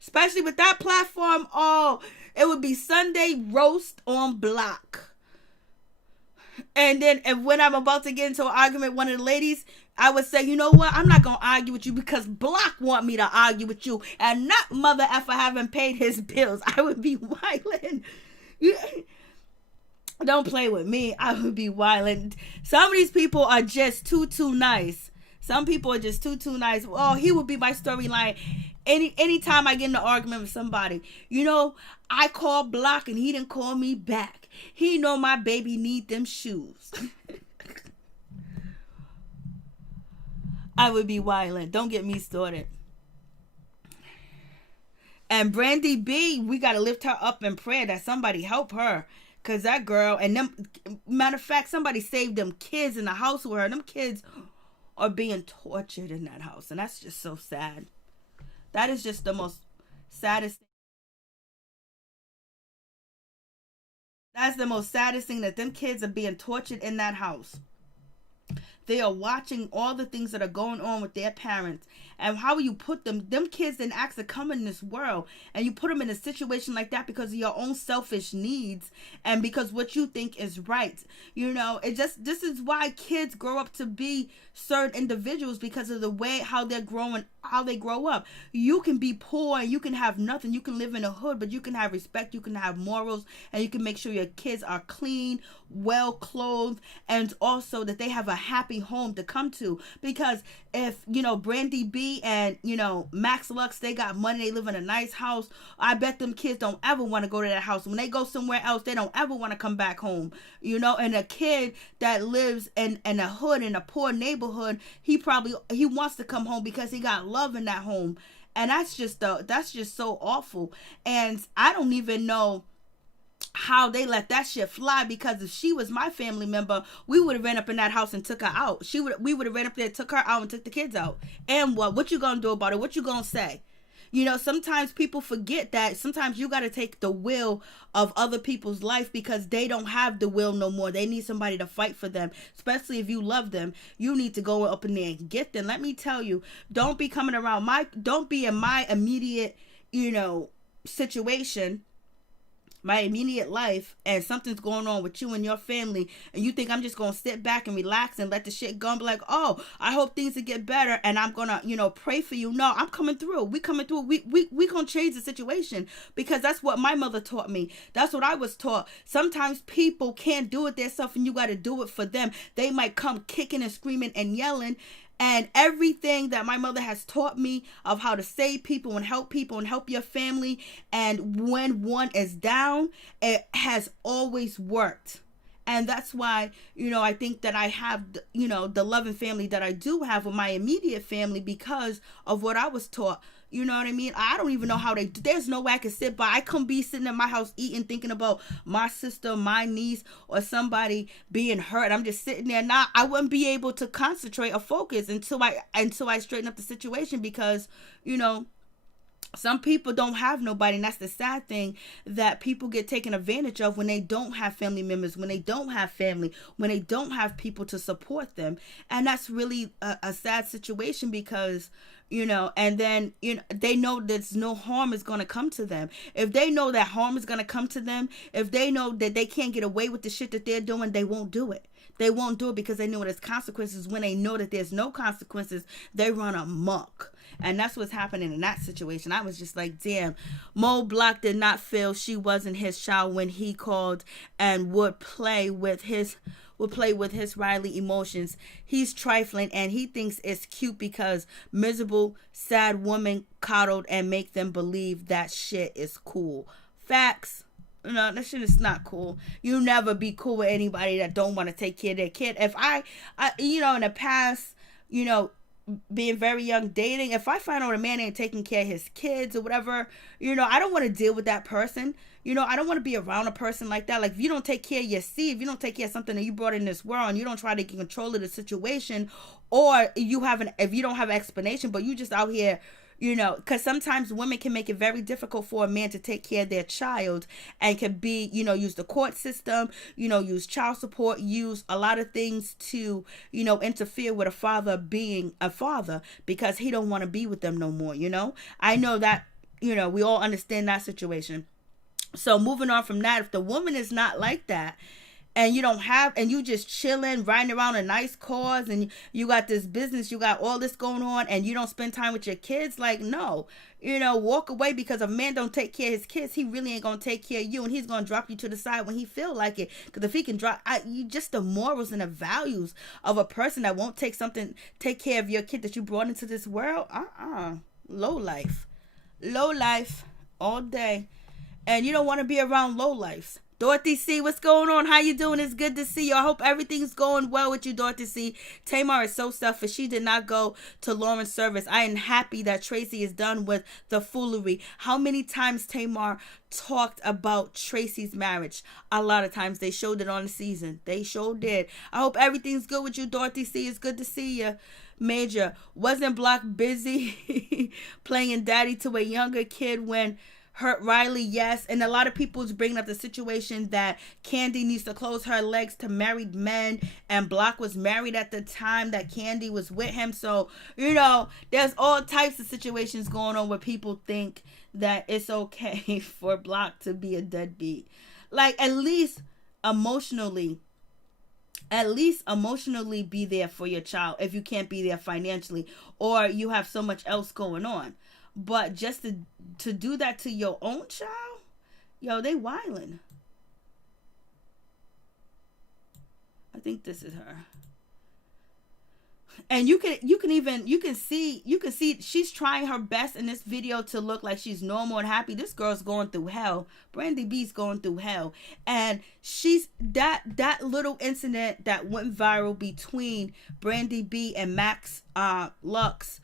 especially with that platform. Oh, it would be Sunday roast on Block, and when I'm about to get into an argument with one of the ladies, I would say, you know what, I'm not gonna argue with you because Block want me to argue with you, and not mother effer having paid his bills. I would be wildin'. Don't play with me. I would be wildin'. Some of these people are just too nice. Some people are just too nice. Oh, he would be my storyline. Anytime I get in an argument with somebody, you know, I call Block and he didn't call me back. He know my baby need them shoes. I would be wildin'. Don't get me started. And Brandi B, we gotta lift her up in prayer that somebody help her. Cause that girl, and them, matter of fact, somebody saved them kids in the house with her. Them kids are being tortured in that house, and that's just so sad. That is just the most saddest thing. That's the most saddest thing, that them kids are being tortured in that house. They are watching all the things that are going on with their parents. And how you put them kids didn't ask to come in this world. And you put them in a situation like that because of your own selfish needs. And because what you think is right. You know, this is why kids grow up to be certain individuals, because of the way how they grow up. You can be poor and you can have nothing. You can live in a hood, but you can have respect. You can have morals, and you can make sure your kids are clean, well clothed, and also that they have a happy home to come to. Because if, you know, Brandi B and, you know, Max Lux, they got money, they live in a nice house, I bet them kids don't ever want to go to that house. When they go somewhere else, they don't ever want to come back home. You know, and a kid that lives in a hood, in a poor neighborhood, he wants to come home because he got love in that home. And that's just so awful. And I don't even know how they let that shit fly, because if she was my family member, we would have ran up in that house and took her out. We would have ran up there, took her out, and took the kids out. And what you gonna do about it? What you gonna say? You know, sometimes people forget that sometimes you got to take the will of other people's life because they don't have the will no more. They need somebody to fight for them, especially if you love them. You need to go up in there and get them. Let me tell you, don't be in my immediate, you know, situation, my immediate life, and something's going on with you and your family, and you think I'm just gonna sit back and relax and let the shit go and be like, oh, I hope things will get better and I'm gonna, you know, pray for you. No, I'm coming through. We coming through. We gonna change the situation, because that's what my mother taught me. That's what I was taught. Sometimes people can't do it themselves and you gotta do it for them. They might come kicking and screaming and yelling. And everything that my mother has taught me of how to save people and help your family, and when one is down, it has always worked. And that's why, you know, I think that I have, you know, the loving family that I do have with my immediate family, because of what I was taught. You know what I mean? I don't even know how there's no way I can sit by. I couldn't be sitting in my house eating, thinking about my sister, my niece, or somebody being hurt. I'm just sitting there. Now I wouldn't be able to concentrate or focus until I straighten up the situation, because, you know, some people don't have nobody, and that's the sad thing, that people get taken advantage of when they don't have family members, when they don't have family, when they don't have people to support them. And that's really a sad situation, because, you know, and then, you know, they know there's no harm is going to come to them. If they know that harm is going to come to them, if they know that they can't get away with the shit that they're doing, they won't do it. They won't do it because they know there's consequences. When they know that there's no consequences, they run amok. And that's what's happening in that situation. I was just like, damn, Mo Block did not feel she wasn't his child when he called and would play with his Riley emotions. He's trifling, and he thinks it's cute because miserable, sad woman coddled and make them believe that shit is cool. Facts. No, that shit is not cool. You never be cool with anybody that don't want to take care of their kid. If I, you know, in the past, you know, being very young, dating, if I find out a man ain't taking care of his kids or whatever, you know, I don't want to deal with that person. You know, I don't want to be around a person like that. Like, if you don't take care of your seed, if you don't take care of something that you brought in this world, and you don't try to get control of the situation, or if you don't have an explanation, but you just out here, you know, because sometimes women can make it very difficult for a man to take care of their child, and can be, you know, use the court system, you know, use child support, use a lot of things to, you know, interfere with a father being a father because he don't want to be with them no more, you know. I know that, you know, we all understand that situation. So moving on from that, if the woman is not like that, and you don't have, and you just chilling, riding around in nice cars, and you got this business, you got all this going on, and you don't spend time with your kids, like, no, you know, walk away, because if a man don't take care of his kids, he really ain't gonna take care of you, and he's gonna drop you to the side when he feel like it. Because if he can drop you, just the morals and the values of a person that won't take care of your kid that you brought into this world, low life all day. And you don't want to be around low lives. Dorothy C, what's going on? How you doing? It's good to see you. I hope everything's going well with you, Dorothy C. Tamar is so selfish. She did not go to Lauren's service. I am happy that Tracy is done with the foolery. How many times Tamar talked about Tracy's marriage? A lot of times. They showed it on the season. They sure did. I hope everything's good with you, Dorothy C. It's good to see you. Major, wasn't Block busy playing daddy to a younger kid when hurt Riley? Yes. And a lot of people is bringing up the situation that Kandi needs to close her legs to married men, and Block was married at the time that Kandi was with him. So, you know, there's all types of situations going on where people think that it's okay for Block to be a deadbeat. Like, at least emotionally be there for your child if you can't be there financially, or you have so much else going on. But just to do that to your own child, yo, they wildin'. I think this is her. And you can see she's trying her best in this video to look like she's normal and happy. This girl's going through hell. Brandi B's going through hell. And she's that little incident that went viral between Brandi B and Max Lux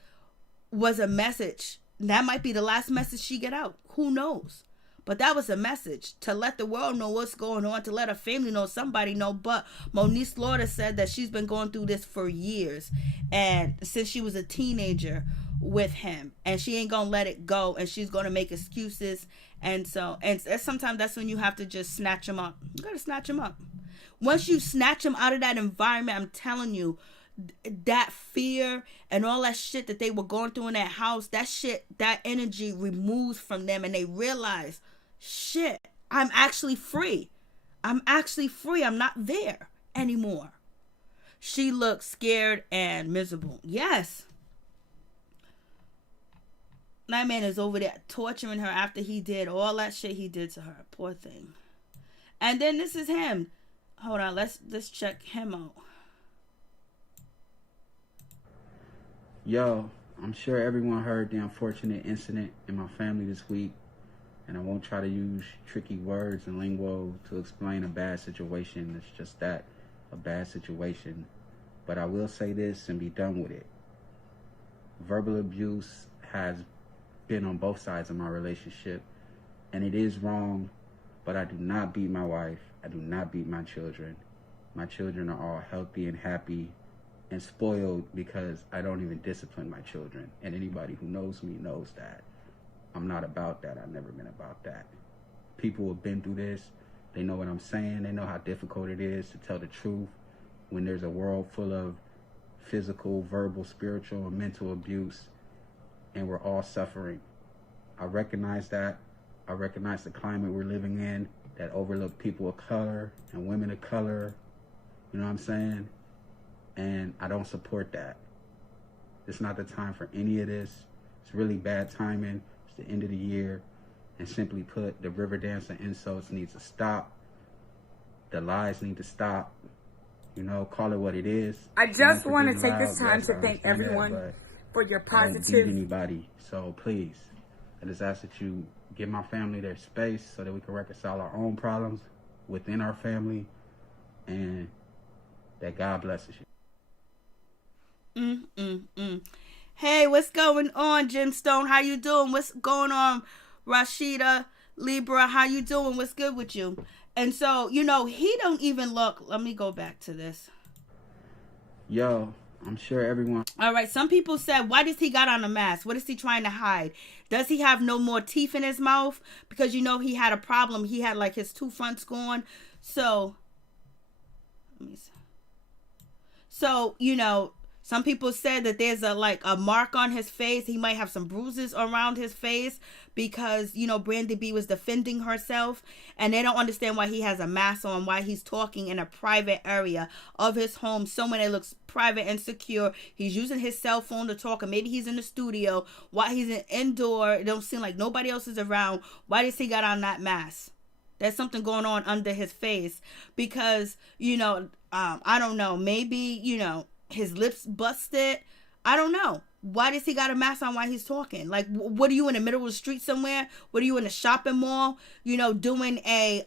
was a message. That might be the last message she get out. Who knows? But that was a message to let the world know what's going on, to let her family know, somebody know. But Monique Slaughter said that she's been going through this for years, and since she was a teenager with him, and she ain't gonna let it go, and she's gonna make excuses. And so, and sometimes that's when you have to just snatch them up. You gotta snatch them up. Once you snatch them out of that environment, I'm telling you, that fear and all that shit that they were going through in that house, that energy removes from them, and they realize, shit, I'm actually free. I'm not there anymore. She looks scared and miserable. Yes. That man is over there torturing her after he did all that shit he did to her. Poor thing. And then this is him. Hold on, let's check him out. Yo, I'm sure everyone heard the unfortunate incident in my family this week, and I won't try to use tricky words and lingo to explain a bad situation. It's just that, a bad situation. But I will say this and be done with it. Verbal abuse has been on both sides of my relationship, and it is wrong, but I do not beat my wife. I do not beat my children. My children are all healthy and happy and spoiled because I don't even discipline my children. And anybody who knows me knows that. I'm not about that. I've never been about that. People who have been through this, they know what I'm saying. They know how difficult it is to tell the truth when there's a world full of physical, verbal, spiritual, and mental abuse, and we're all suffering. I recognize that. I recognize the climate we're living in that overlook people of color and women of color. You know what I'm saying? And I don't support that. It's not the time for any of this. It's really bad timing. It's the end of the year. And simply put, the river dance and insults needs to stop. The lies need to stop. You know, call it what it is. I just want to take this time to thank everyone for your positive. I don't beat anybody. So please, I just ask that you give my family their space so that we can reconcile our own problems within our family, and that God blesses you. Hey, what's going on, Gemstone? How you doing? What's going on, Rashida, Libra? How you doing? What's good with you? And so, you know, he don't even look. Let me go back to this. Yo, I'm sure everyone. All right. Some people said, why does he got on a mask? What is he trying to hide? Does he have no more teeth in his mouth? Because, you know, he had a problem. He had like his two fronts gone. So, let me see. So, you know, some people said that there's a mark on his face. He might have some bruises around his face because, you know, Brandi B was defending herself, and they don't understand why he has a mask on, why he's talking in a private area of his home, somewhere that looks private and secure. He's using his cell phone to talk, and maybe he's in the studio. Why he's in indoor, it don't seem like nobody else is around. Why does he got on that mask? There's something going on under his face because, you know, I don't know, maybe, you know, his lips busted. I don't know. Why does he got a mask on while he's talking? Like, what are you in the middle of the street somewhere? What are you in a shopping mall? You know, doing a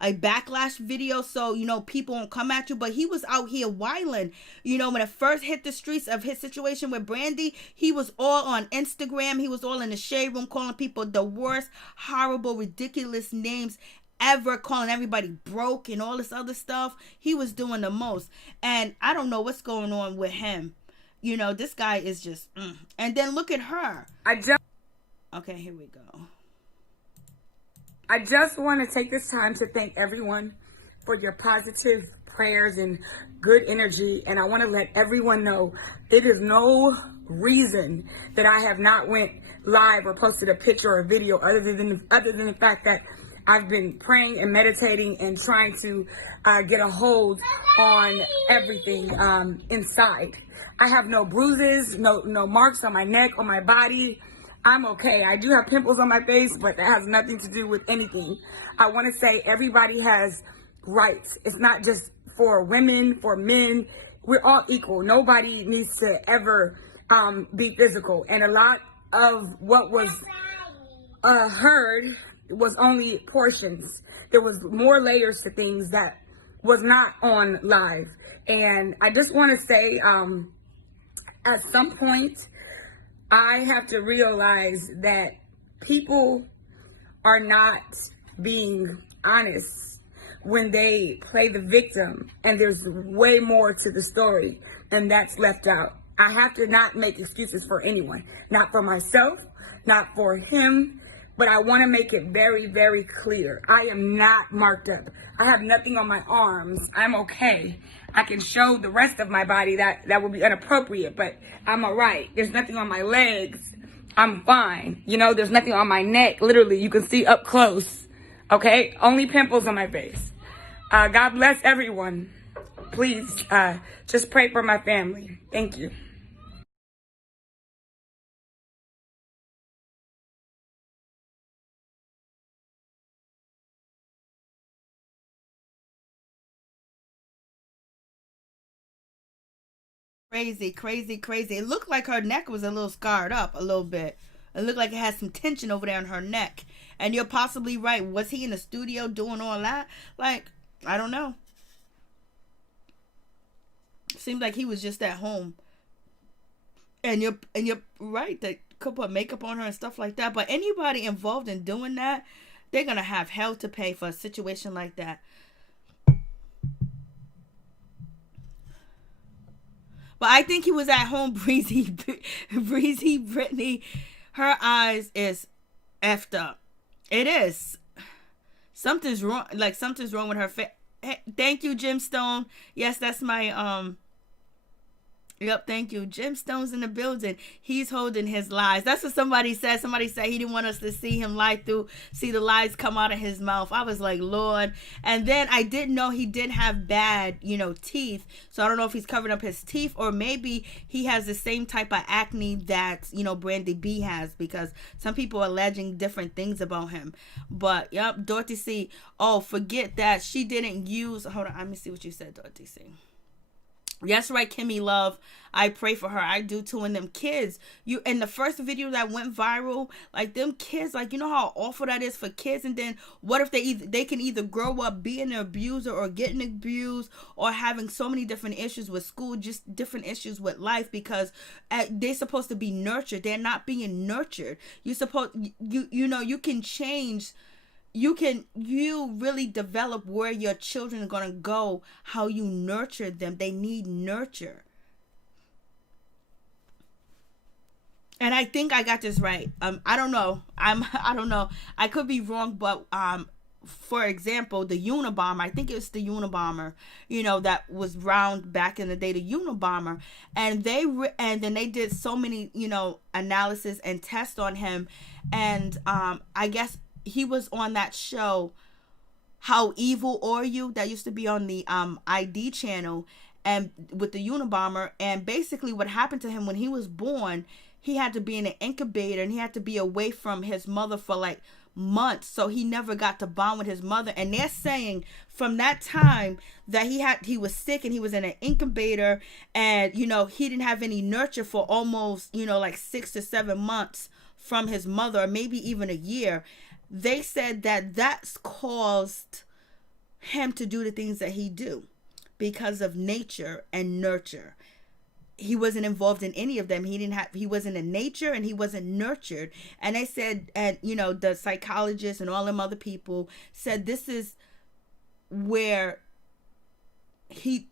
backlash video so, you know, people won't come at you. But he was out here wilding. You know, when it first hit the streets of his situation with Brandi, he was all on Instagram. He was all in the shade room calling people the worst, horrible, ridiculous names ever, calling everybody broke and all this other stuff. He was doing the most. And I don't know what's going on with him. You know, this guy is just And then look at her. Okay, here we go. I just want to take this time to thank everyone for your positive prayers and good energy. And I want to let everyone know there is no reason that I have not went live or posted a picture or a video other than the fact that I've been praying and meditating and trying to get a hold on everything inside. I have no bruises, no marks on my neck or my body. I'm okay. I do have pimples on my face, but that has nothing to do with anything. I want to say everybody has rights. It's not just for women, for men. We're all equal. Nobody needs to ever be physical. And a lot of what was heard was only portions. There was more layers to things that was not on live. And I just want to say, at some point, I have to realize that people are not being honest when they play the victim, and there's way more to the story, and that's left out. I have to not make excuses for anyone, not for myself, not for him, but I want to make it very, very clear. I am not marked up. I have nothing on my arms. I'm okay. I can show the rest of my body that would be inappropriate, but I'm all right. There's nothing on my legs. I'm fine. You know, there's nothing on my neck. Literally, you can see up close. Okay? Only pimples on my face. God bless everyone. Please, just pray for my family. Thank you. Crazy, crazy, crazy. It looked like her neck was a little scarred up a little bit. It looked like it had some tension over there on her neck. And you're possibly right. Was he in the studio doing all that? Like, I don't know. Seemed like he was just at home. And you're right that could put makeup on her and stuff like that. But anybody involved in doing that, they're going to have hell to pay for a situation like that. But I think he was at home, Breezy Brittany. Her eyes is effed up. It is. Something's wrong. Like, something's wrong with her face. Hey, thank you, Gemstone. Yes, that's my, Yep, thank you. Gemstone's in the building. He's holding his lies. That's what somebody said. Somebody said he didn't want us to see him lie through, see the lies come out of his mouth. I was like, Lord. And then I didn't know he did have bad, teeth. So I don't know if he's covering up his teeth, or maybe he has the same type of acne that, Brandi B has, because some people are alleging different things about him. But, yep, Dorothy C. Oh, forget that. She didn't use, hold on, let me see what you said, Dorothy C. Yes, right, Kimmy Love. I pray for her. I do too. And them kids, in the first video that went viral, like them kids, like, you know how awful that is for kids. And then what if they can either grow up being an abuser or getting abused or having so many different issues with school, just different issues with life, because they're supposed to be nurtured. They're not being nurtured. You can change. You really develop where your children are going to go, how you nurture them. They need nurture. And I think I got this right. I don't know. I don't know. I could be wrong, but for example, the Unabomber, I think it's the Unabomber, that was round back in the day, the Unabomber, and then they did so many, analysis and tests on him, and I guess he was on that show, How Evil Are You, that used to be on the ID channel, and with the Unabomber. And basically what happened to him when he was born, he had to be in an incubator and he had to be away from his mother for like months, so he never got to bond with his mother. And they're saying from that time that he was sick and he was in an incubator, and he didn't have any nurture for almost like 6 to 7 months from his mother, or maybe even a year. They said that that's caused him to do the things that he do because of nature and nurture. He wasn't involved in any of them. He wasn't in nature and he wasn't nurtured. And they said, and the psychologists and all them other people said this is where he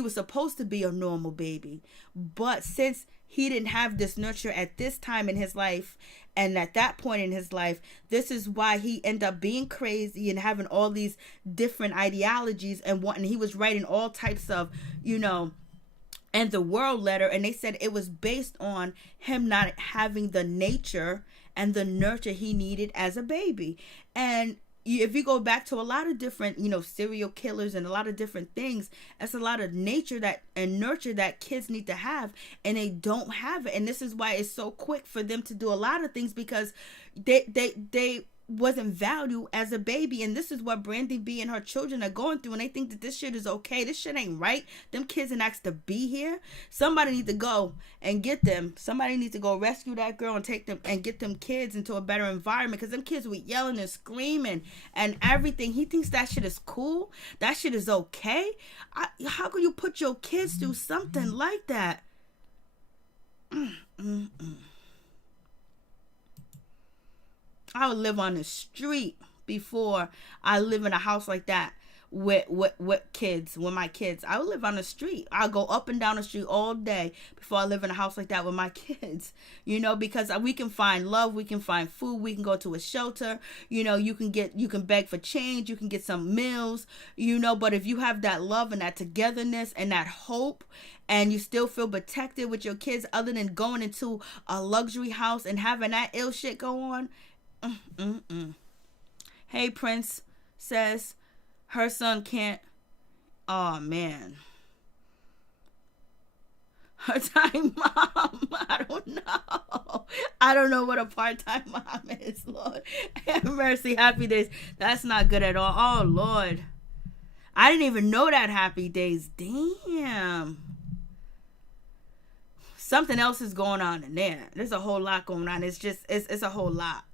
was supposed to be a normal baby. But since he didn't have this nurture at this time in his life, and at that point in his life, this is why he ended up being crazy and having all these different ideologies and he was writing all types of, and the world letter. And they said it was based on him not having the nature and the nurture he needed as a baby. And if you go back to a lot of different, serial killers and a lot of different things, it's a lot of nature and nurture that kids need to have, and they don't have it. And this is why it's so quick for them to do a lot of things, because they wasn't valued as a baby. And this is what Brandi B and her children are going through, and they think that this shit is okay. This shit ain't right. Them kids ain't asked to be here. Somebody need to go and get them. Somebody needs to go rescue that girl and take them and get them kids into a better environment, because them kids were yelling and screaming and everything. He thinks that shit is cool. That shit is okay. How can you put your kids through something like that? I would live on the street before I live in a house like that with kids, with my kids. I would live on the street. I'll go up and down the street all day before I live in a house like that with my kids, because we can find love, we can find food, we can go to a shelter, you can beg for change, you can get some meals, but if you have that love and that togetherness and that hope, and you still feel protected with your kids, other than going into a luxury house and having that ill shit go on. Hey, Prince says her son can't. Oh man, her time mom. I don't know what a part-time mom is. Lord have mercy. Happy Days. That's not good at all. Oh Lord, I didn't even know that. Happy Days. Damn. Something else is going on in there. There's a whole lot going on. It's a whole lot.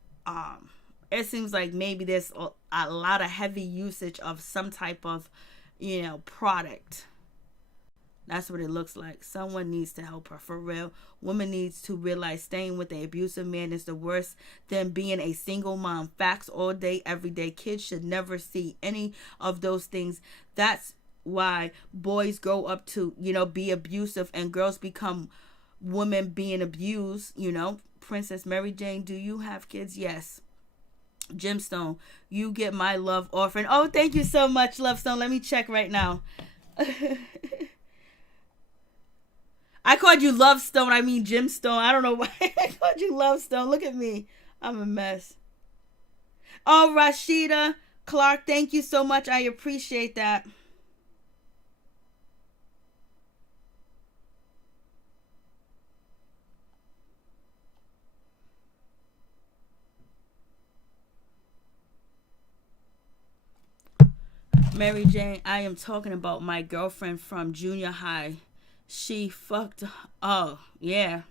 It seems like maybe there's a lot of heavy usage of some type of, product. That's what it looks like. Someone needs to help her, for real. Woman needs to realize staying with an abusive man is the worst than being a single mom. Facts all day, every day. Kids should never see any of those things. That's why boys grow up to, be abusive, and girls become women being abused. Princess Mary Jane, do you have kids? Yes. Gemstone, you get my love offering. Oh, thank you so much, Lovestone. Let me check right now. I called you Lovestone. I mean Gemstone. I don't know why I called you Lovestone. Look at me. I'm a mess. Oh, Rashida Clark, thank you so much. I appreciate that. Mary Jane, I am talking about my girlfriend from junior high. She fucked. Oh, yeah.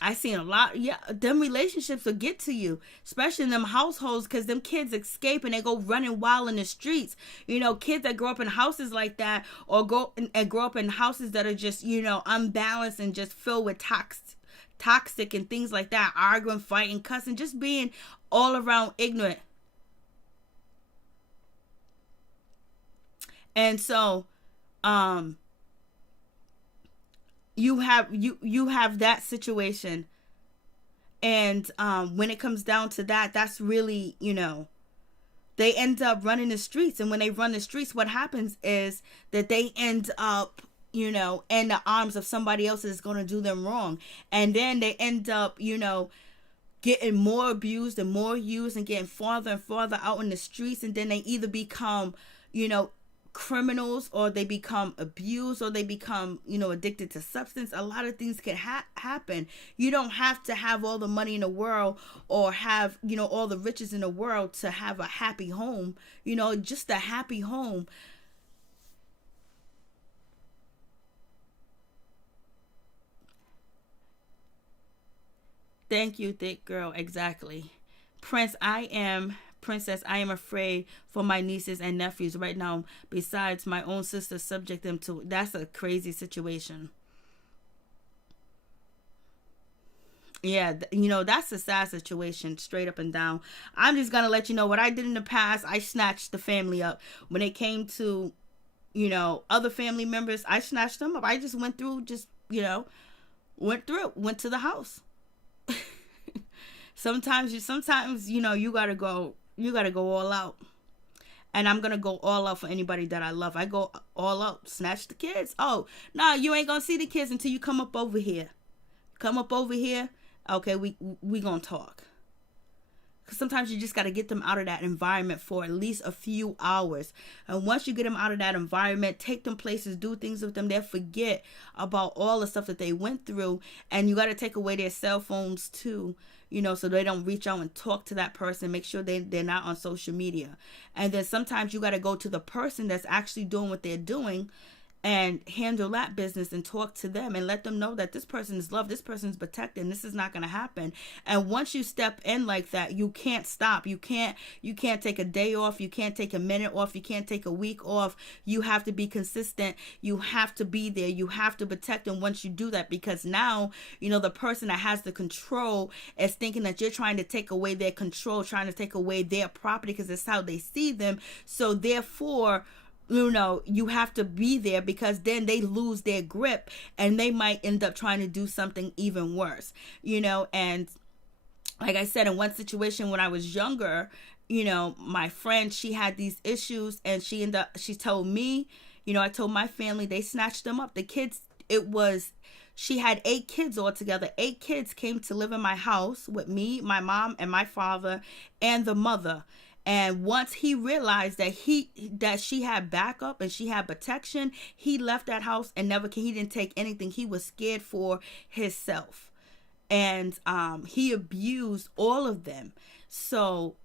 I seen a lot. Yeah, them relationships will get to you, especially in them households, because them kids escape and they go running wild in the streets. Kids that grow up in houses like that, or grow up in houses that are just, unbalanced and just filled with toxic and things like that, arguing, fighting, cussing, just being all around ignorant. And so, you have that situation, and when it comes down to that, that's really, they end up running the streets. And when they run the streets, what happens is that they end up, in the arms of somebody else that's going to do them wrong. And then they end up, getting more abused and more used and getting farther and farther out in the streets. And then they either become, criminals, or they become abused, or they become, addicted to substance. A lot of things can happen. You don't have to have all the money in the world, or have, all the riches in the world to have a happy home. Just a happy home. Thank you, thick girl. Exactly. Princess, I am afraid for my nieces and nephews right now. Besides, my own sister subject them to. That's a crazy situation. Yeah, that's a sad situation, straight up and down. I'm just going to let you know what I did in the past. I snatched the family up. When it came to, other family members, I snatched them up. I just went through, went to the house. Sometimes, you gotta go all out. And I'm gonna go all out for anybody that I love. I go all out, snatch the kids. Oh, no, you ain't gonna see the kids until you come up over here. Okay, we gonna talk. Because sometimes you just gotta get them out of that environment for at least a few hours. And once you get them out of that environment, take them places, do things with them, they'll forget about all the stuff that they went through. And you gotta take away their cell phones too, so they don't reach out and talk to that person. Make sure they're not on social media. And then sometimes you got to go to the person that's actually doing what they're doing and handle that business and talk to them and let them know that this person is loved, this person is protected, and this is not going to happen. And once you step in like that, you can't stop. You can't take a day off. You can't take a minute off. You can't take a week off. You have to be consistent. You have to be there. You have to protect them once you do that, because now, the person that has the control is thinking that you're trying to take away their control, trying to take away their property, because it's how they see them. So therefore, you have to be there, because then they lose their grip and they might end up trying to do something even worse, and like I said, in one situation when I was younger, my friend, she had these issues, and she told me, I told my family, they snatched them up. The kids, she had 8 kids altogether. 8 kids came to live in my house with me, my mom, and my father, and the mother. And once he realized that she had backup and she had protection, he left that house and he didn't take anything. He was scared for himself. And he abused all of them. So,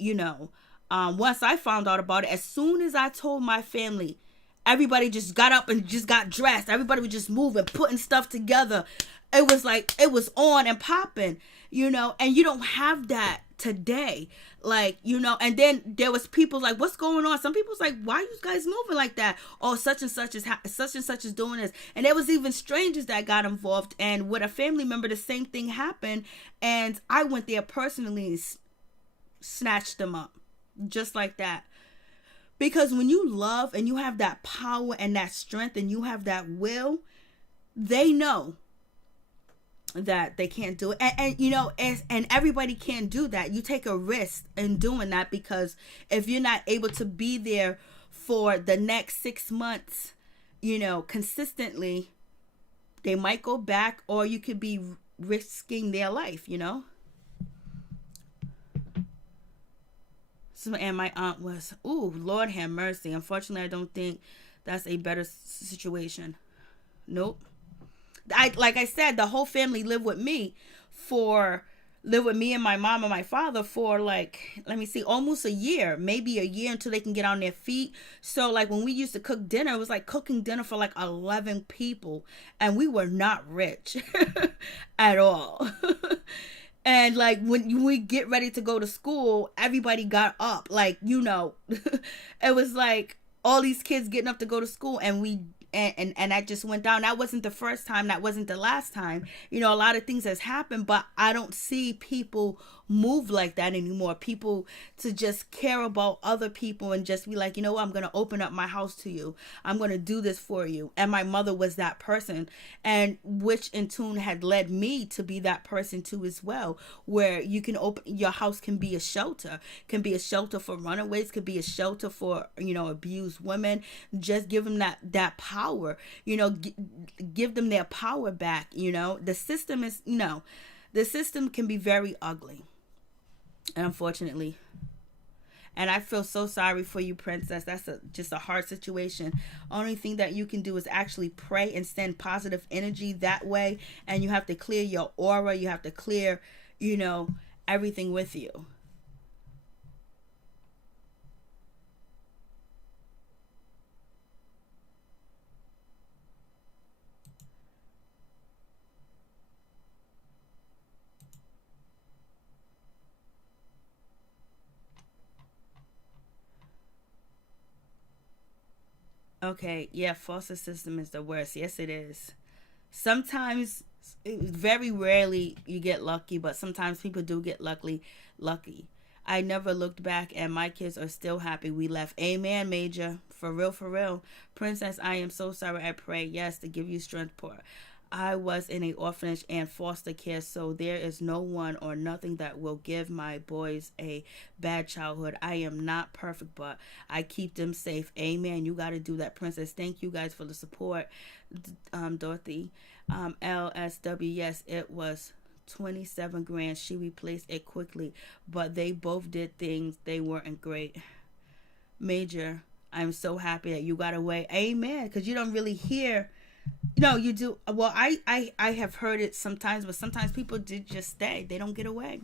once I found out about it, as soon as I told my family, everybody just got up and just got dressed. Everybody was just moving, putting stuff together. It was like, it was on and popping, and you don't have that today, like, you know. And then there was people like, what's going on? Some people's like, why are you guys moving like that? Oh, such and such is doing this. And there was even strangers that got involved, and with a family member the same thing happened, and I went there personally and snatched them up just like that. Because when you love and you have that power and that strength and you have that will, they know that they can't do it. And you know, and everybody can't do that. You take a risk in doing that, because if you're not able to be there for the next 6 months, you know, consistently, they might go back, or you could be risking their life, you know. So, and my aunt was, ooh, Lord have mercy. Unfortunately, I don't think that's a better situation. Nope. Like I said, the whole family lived with me and my mom and my father for, like, let me see, almost a year, maybe a year, until they can get on their feet. So like when we used to cook dinner, it was like cooking dinner for like 11 people, and we were not rich at all. And like when we get ready to go to school, everybody got up, like, you know, it was like all these kids getting up to go to school, and and that just went down. That wasn't the first time, that wasn't the last time. You know, a lot of things has happened, but I don't see people move like that anymore. People to just care about other people and just be like, you know what, I'm going to open up my house to you. I'm going to do this for you. And my mother was that person, and which in tune had led me to be that person too as well, where you can open, your house can be a shelter, for runaways, could be a shelter for, you know, abused women. Just give them that power, you know, give them their power back. You know, the system is, you know, the system can be very ugly, and unfortunately, and I feel so sorry for you, princess. That's just a hard situation. Only thing that you can do is actually pray and send positive energy that way, and you have to clear your aura. You have to clear, you know, everything with you. Okay, yeah, foster system is the worst. Yes, it is. Sometimes, very rarely you get lucky, but sometimes people do get lucky. I never looked back, and my kids are still happy we left. Amen, Major. For real, for real. Princess, I am so sorry. I pray, yes, to give you strength. I was in an orphanage and foster care, so there is no one or nothing that will give my boys a bad childhood. I am not perfect, but I keep them safe. Amen. You got to do that, princess. Thank you guys for the support. Dorothy, LSW, yes, it was 27 grand. She replaced it quickly, but they both did things. They weren't great. Major, I'm so happy that you got away. Amen. Because you don't really hear. No, you do. Well, I have heard it sometimes, but sometimes people did just stay. They don't get away.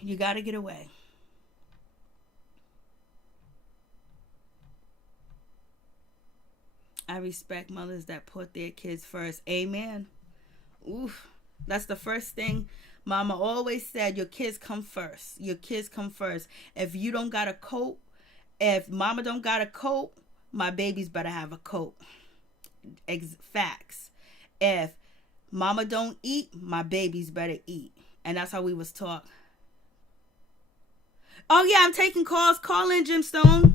You got to get away. I respect mothers that put their kids first. Amen. Oof. That's the first thing Mama always said. Your kids come first. Your kids come first. If you don't got a coat, if Mama don't got a coat, my babies better have a coat. Facts. If Mama don't eat, my babies better eat. And that's how we was taught. Oh yeah, I'm taking calls. Call in, Gemstone.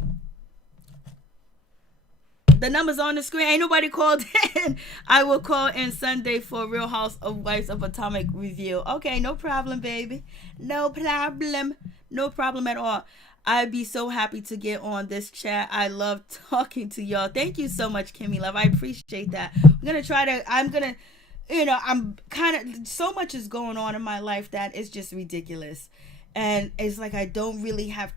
The number's on the screen. Ain't nobody called in. I will call in Sunday for Real House of Wives of Atomic review. Okay, no problem, baby. No problem. No problem at all. I'd be so happy to get on this chat. I love talking to y'all. Thank you so much, Kimmy Love. I appreciate that. I'm kind of, so much is going on in my life that it's just ridiculous. And it's like I don't really have,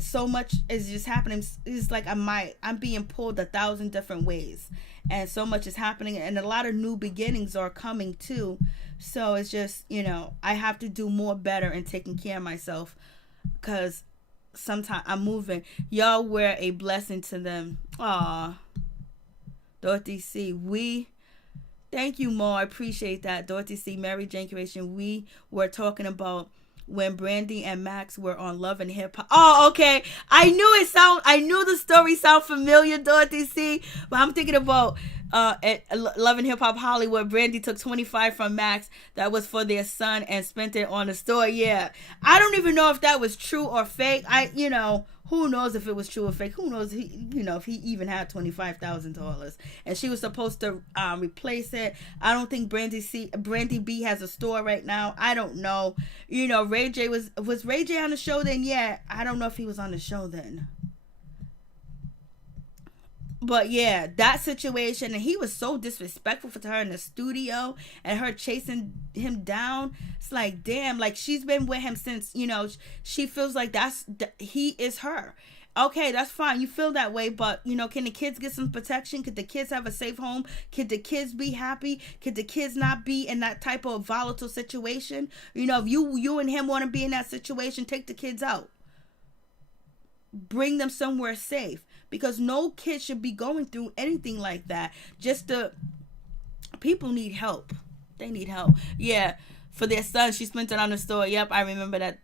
so much is just happening. It's like I'm being pulled 1,000 different ways. And so much is happening. And a lot of new beginnings are coming too. So it's just, you know, I have to do more better in taking care of myself. Because sometimes I'm moving. Y'all were a blessing to them. Aw. Dorothy C. We Thank you, Mo. I appreciate that. Dorothy C. Mary Jane Curation. We were talking about when Brandi and Max were on Love and Hip Hop. Oh, okay. I knew the story sound familiar, Dorothy C. But I'm thinking about at Love and Hip Hop Hollywood. Brandi took 25 from Max that was for their son and spent it on the store. Yeah. I don't even know if that was true or fake. Who knows if it was true or fake? Who knows, if he even had $25,000. And she was supposed to replace it. I don't think Brandi B has a store right now. I don't know. Ray J was Ray J on the show then? Yeah. I don't know if he was on the show then. But yeah, that situation, and he was so disrespectful to her in the studio and her chasing him down. It's like, damn, like she's been with him since, she feels like he is her. Okay, that's fine. You feel that way, but can the kids get some protection? Could the kids have a safe home? Could the kids be happy? Could the kids not be in that type of volatile situation? If you and him want to be in that situation, take the kids out. Bring them somewhere safe. Because no kid should be going through anything like that. People need help. They need help. Yeah, for their son, she spent it on the store. Yep, I remember that.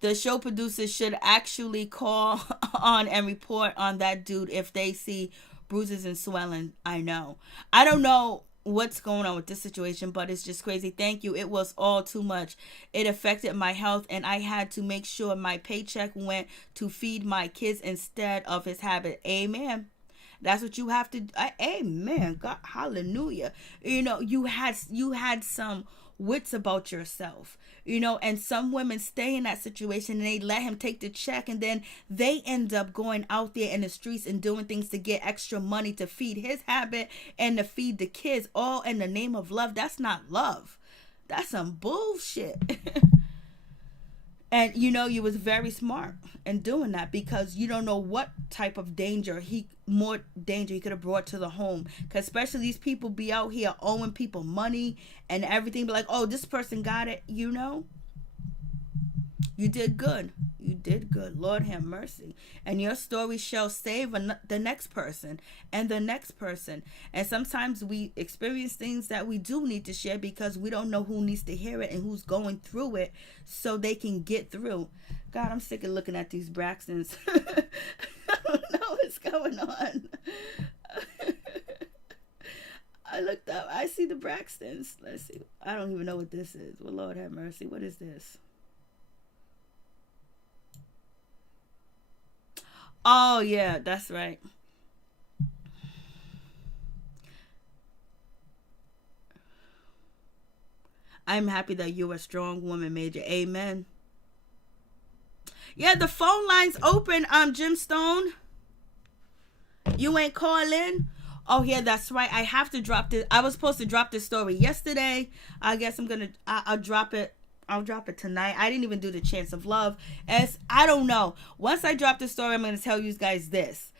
The show producers should actually call on and report on that dude if they see bruises and swelling. I know. I don't know what's going on with this situation, but it's just crazy. Thank you. It was all too much. It affected my health, and I had to make sure my paycheck went to feed my kids instead of his habit. Amen. That's what you have to do. Amen. God, hallelujah. You had some wits about yourself, and some women stay in that situation and they let him take the check, and then they end up going out there in the streets and doing things to get extra money to feed his habit and to feed the kids, all in the name of love. That's not love. That's some bullshit. And you was very smart in doing that, because you don't know what type of more danger he could have brought to the home. Because especially these people be out here owing people money and everything. Be like, oh, this person got it. You did good. You did good. Lord have mercy. And your story shall save the next person and the next person. And sometimes we experience things that we do need to share because we don't know who needs to hear it and who's going through it so they can get through. God, I'm sick of looking at these Braxtons. I don't know what's going on. I looked up. I see the Braxtons. Let's see. I don't even know what this is. Well, Lord have mercy. What is this? Oh, yeah, that's right. I'm happy that you're a strong woman, Major. Amen. Yeah, the phone line's open, Jim Stone. You ain't calling? Oh, yeah, that's right. I have to drop this. I was supposed to drop this story yesterday. I guess I'll drop it. I'll drop it tonight. I didn't even do the Chance of Love. I don't know. Once I drop the story, I'm going to tell you guys this.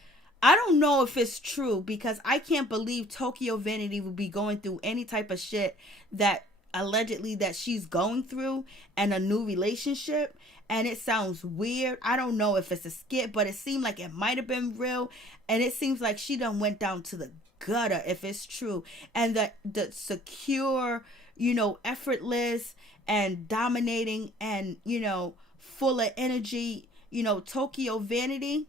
I don't know if it's true, because I can't believe Tokyo Vanity would be going through any type of shit that allegedly that she's going through, and a new relationship. And it sounds weird. I don't know if it's a skit, but it seemed like it might have been real. And it seems like she done went down to the gutter if it's true. And the secure, effortless and dominating and, full of energy, Tokyo Vanity.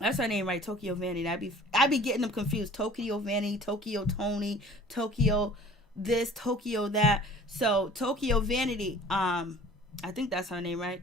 That's her name, right? Tokyo Vanity. I be getting them confused. Tokyo Vanity, Tokyo Toni, Tokyo this, Tokyo that. So Tokyo Vanity, I think that's her name, right?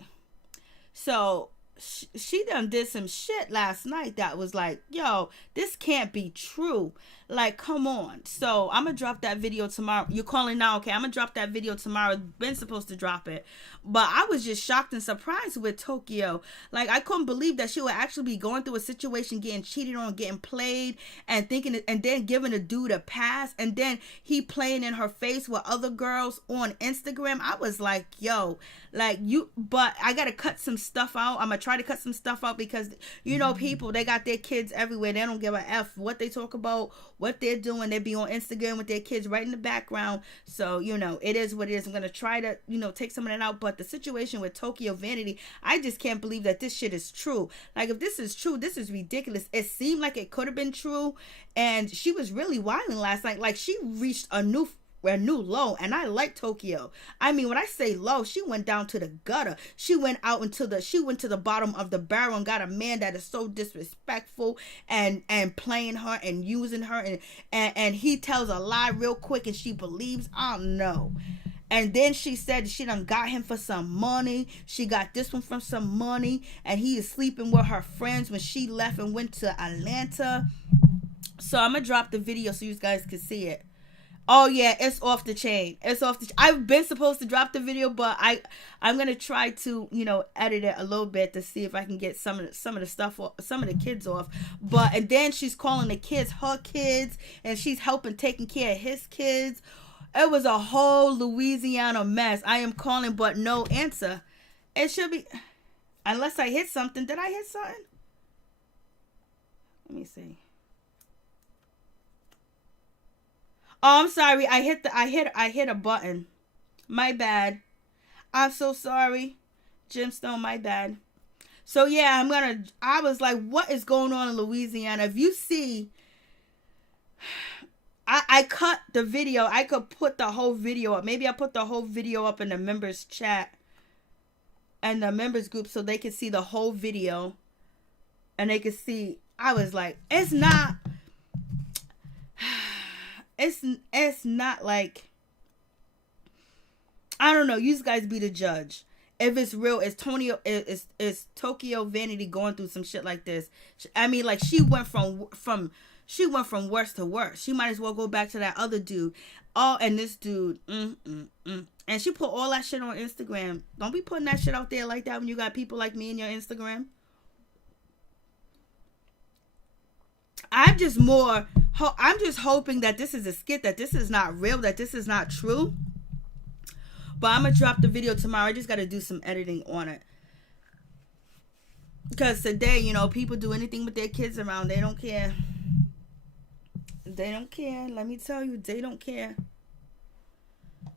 So she done did some shit last night that was like, yo, this can't be true. Like, come on. So I'm gonna drop that video tomorrow. You're calling now? Okay, I'm gonna drop that video tomorrow. Been supposed to drop it, but I was just shocked and surprised with Tokyo. Like, I couldn't believe that she would actually be going through a situation, getting cheated on, getting played, and thinking, and then giving a dude a pass, and then he playing in her face with other girls on Instagram. I was like, yo, like you. But I gotta cut some stuff out. I'm gonna try to cut some stuff out because, you know, people, they got their kids everywhere. They don't give a F what they talk about, what they're doing. They be on Instagram with their kids right in the background. So, you know, it is what it is. I'm going to try to, you know, take some of that out. But the situation with Tokyo Vanity, I just can't believe that this shit is true. Like, if this is true, this is ridiculous. It seemed like it could have been true. And she was really wilding last night. Like, she reached a new low, and I like Tokyo. I mean, when I say low, she went down to the gutter. She went to the bottom of the barrel and got a man that is so disrespectful and playing her and using her, and he tells a lie real quick and she believes. I don't know. And then she said she done got him for some money. She got this one from some money, and he is sleeping with her friends when she left and went to Atlanta. So I'm gonna drop the video so you guys can see it. Oh yeah, it's off the chain. I've been supposed to drop the video, but I'm gonna try to, you know, edit it a little bit to see if I can get some of the stuff, some of the kids off. But and then she's calling the kids her kids, and she's helping taking care of his kids. It was a whole Louisiana mess. I am calling, but no answer. It should be, unless I hit something. Did I hit something? Let me see. Oh, I'm sorry. I hit a button. My bad. I'm so sorry. Gemstone, my bad. So yeah, I was like, what is going on in Louisiana? If you see, I cut the video. I could put the whole video up. Maybe I put the whole video up in the members chat and the members group so they could see the whole video. And they could see, I was like, it's not like, I don't know, you guys be the judge. If it's real, is Tokyo Vanity going through some shit like this? I mean, like, she went from worse to worse. She might as well go back to that other dude. Oh, and this dude, and she put all that shit on Instagram. Don't be putting that shit out there like that when you got people like me in your Instagram. I'm just hoping that this is a skit, that this is not real, that this is not true. But I'm going to drop the video tomorrow. I just got to do some editing on it. Because today, you know, people do anything with their kids around. They don't care. They don't care. Let me tell you, they don't care.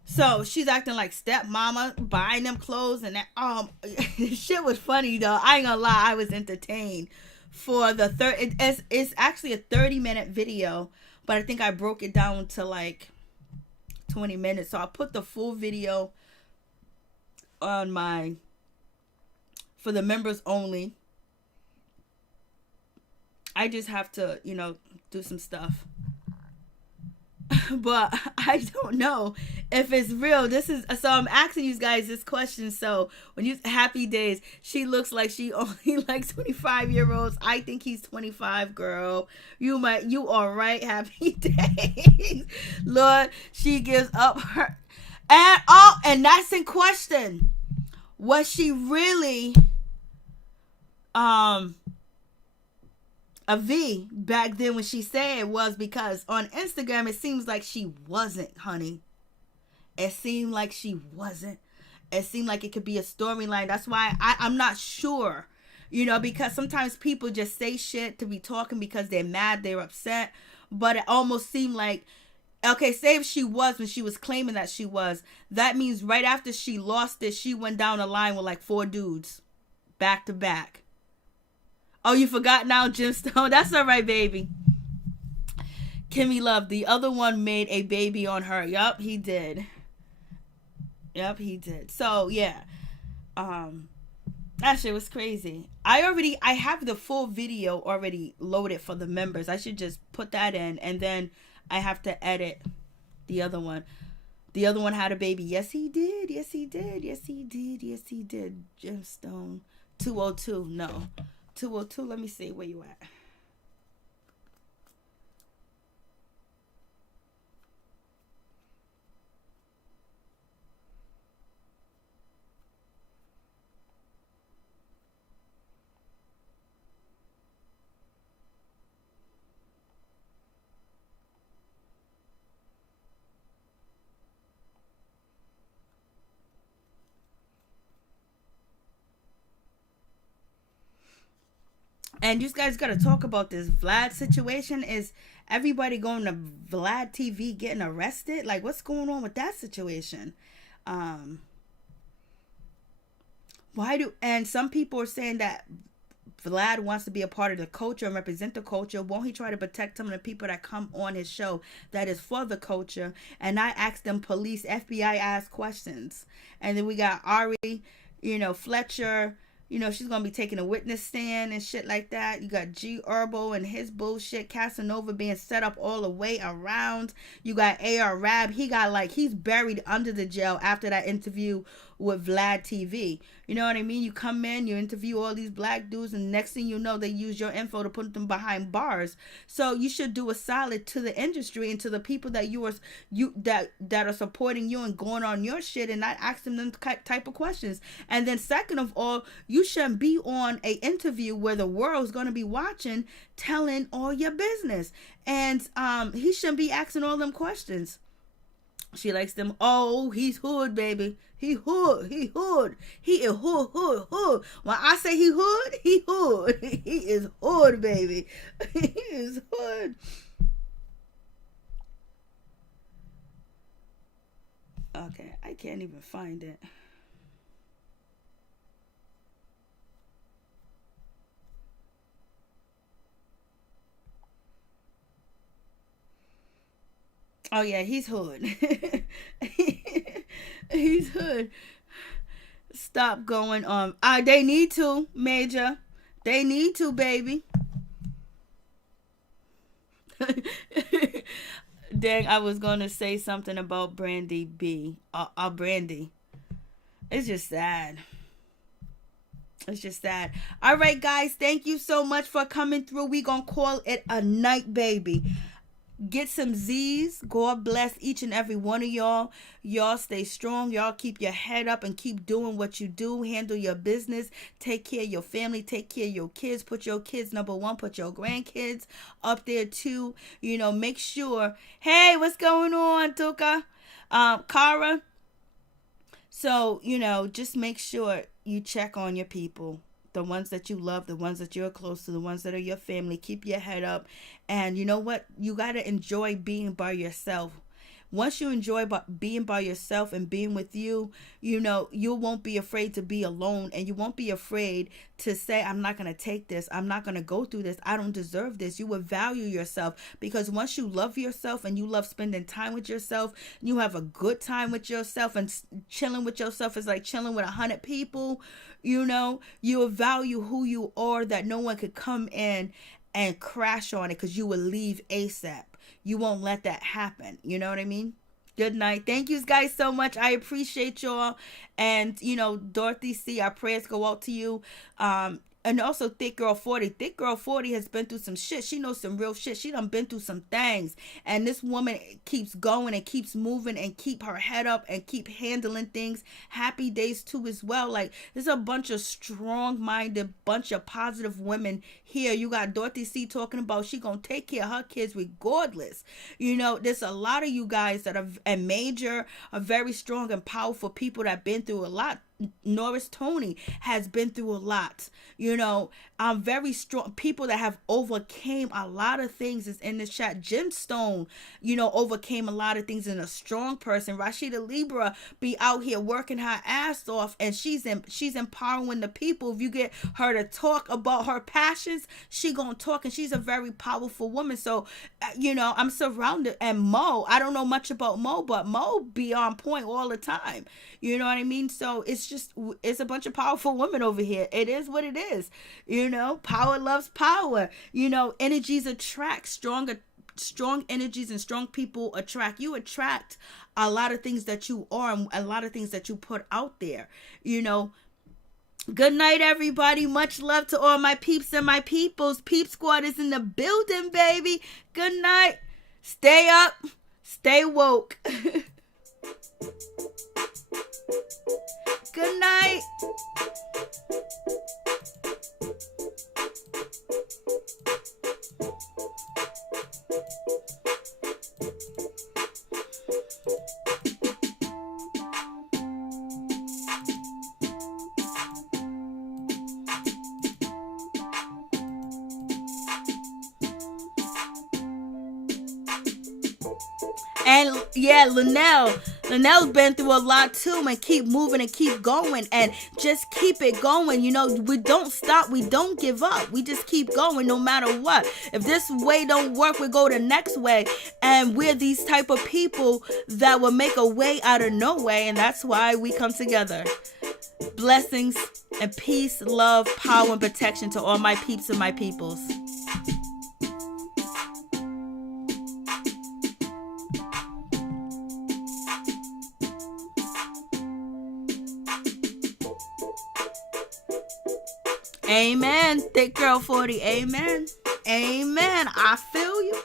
So she's acting like stepmama, buying them clothes and that. Shit was funny though. I ain't gonna lie, I was entertained. For the it's actually a 30-minute video, but I think I broke it down to like 20 minutes. So I put the full video on for the members only. I just have to, you know, do some stuff. But I don't know if it's real. So I'm asking you guys this question. So when you Happy Days, she looks like she only like 25-year-olds. I think he's 25, girl. You are right. Happy Days. Lord, she gives up her and that's in question. Was she really a V back then when she said it was? Because on Instagram it seems like she wasn't, honey. It seemed like she wasn't. It seemed like it could be a storyline. That's why I'm not sure, you know, because sometimes people just say shit to be talking because they're mad, they're upset. But it almost seemed like, okay, say if she was, when she was claiming that she was, that means right after she lost it, she went down the line with like 4 dudes back to back. Oh, you forgot now, Gemstone? That's all right, baby. Kimmy Love, the other one made a baby on her. Yup, he did. So, yeah. That shit was crazy. I have the full video already loaded for the members. I should just put that in, and then I have to edit the other one. The other one had a baby. Yes, he did. Gemstone. 202. No. 202. Let me see where you at. And you guys got to talk about this Vlad situation. Is everybody going to Vlad TV getting arrested? Like, what's going on with that situation? And some people are saying that Vlad wants to be a part of the culture and represent the culture. Won't he try to protect some of the people that come on his show that is for the culture? And I asked them police, FBI asked questions. And then we got Ari, Fletcher, she's going to be taking a witness stand and shit like that. You got G Herbo and his bullshit. Casanova being set up all the way around. You got AR Rab. He's buried under the jail after that interview with Vlad TV. You know what I mean? You come in, you interview all these black dudes, and next thing you know, they use your info to put them behind bars. So you should do a solid to the industry and to the people that that are supporting you and going on your shit, and not asking them type of questions. And then second of all, you shouldn't be on a interview where the world's gonna be watching, telling all your business. And he shouldn't be asking all them questions. She likes them. Oh, he's hood, baby. He hood. He hood. He is hood. When I say he hood, he hood. He is hood, baby. He is hood. Okay, I can't even find it. Oh yeah, he's hood. He's hood. Stop going on. They need to, Major. They need to, baby. Dang, I was gonna say something about Brandi B. Brandi. It's just sad. It's just sad. All right, guys. Thank you so much for coming through. We gonna call it a night, baby. Get some Z's. God bless each and every one of y'all. Y'all stay strong. Y'all keep your head up and keep doing what you do. Handle your business. Take care of your family. Take care of your kids. Put your kids number one. Put your grandkids up there too. Make sure. Hey, what's going on, Tuka? Kara. So, just make sure you check on your people. The ones that you love, the ones that you're close to, the ones that are your family. Keep your head up. And you know what? You got to enjoy being by yourself. Once you enjoy being by yourself and being with you, you won't be afraid to be alone, and you won't be afraid to say, I'm not going to take this. I'm not going to go through this. I don't deserve this. You will value yourself, because once you love yourself and you love spending time with yourself, you have a good time with yourself, and chilling with yourself is like chilling with 100 people. You will value who you are, that no one could come in and crash on it, because you will leave ASAP. You won't let that happen. You know what I mean? Good night. Thank you guys so much. I appreciate y'all. And, Dorothy C., our prayers go out to you. And also Thick Girl 40. Thick Girl 40 has been through some shit. She knows some real shit. She done been through some things. And this woman keeps going and keeps moving and keep her head up and keep handling things. Happy days too as well. Like, there's a bunch of strong-minded, bunch of positive women here. You got Dorothy C. talking about she gonna take care of her kids regardless. There's a lot of you guys that are are very strong and powerful people that been through a lot. Norris Toni has been through a lot. I'm very strong. People that have overcame a lot of things is in the chat. Gemstone, overcame a lot of things, and a strong person. Rashida Libra be out here working her ass off, and she's empowering the people. If you get her to talk about her passions, she gonna talk, and she's a very powerful woman. So, I'm surrounded. And Mo, I don't know much about Mo, but Mo be on point all the time. You know what I mean? So it's a bunch of powerful women over here. It is what it is. Power loves power. Energies attract. Strong energies and strong people attract. You attract a lot of things that you are, and a lot of things that you put out there. Good night, everybody. Much love to all my peeps and my peoples. Peep Squad is in the building, baby. Good night. Stay up. Stay woke. Good night. And yeah, Linnell's been through a lot too, and keep moving and keep going and just keep it going. You know, we don't stop, we don't give up. We just keep going no matter what. If this way don't work, we go the next way. And we're these type of people that will make a way out of no way, and that's why we come together. Blessings and peace, love, power, and protection to all my peeps and my peoples. Amen. Thick girl 40. Amen. Amen. I feel you.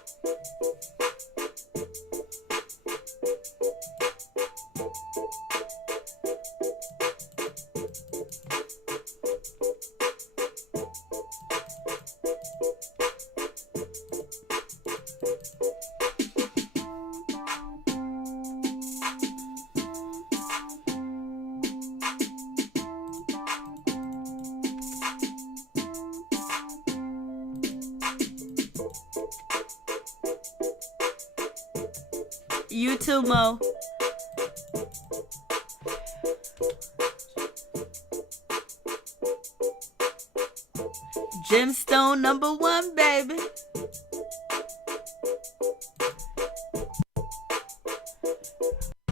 You too, Mo. Gemstone #1, baby.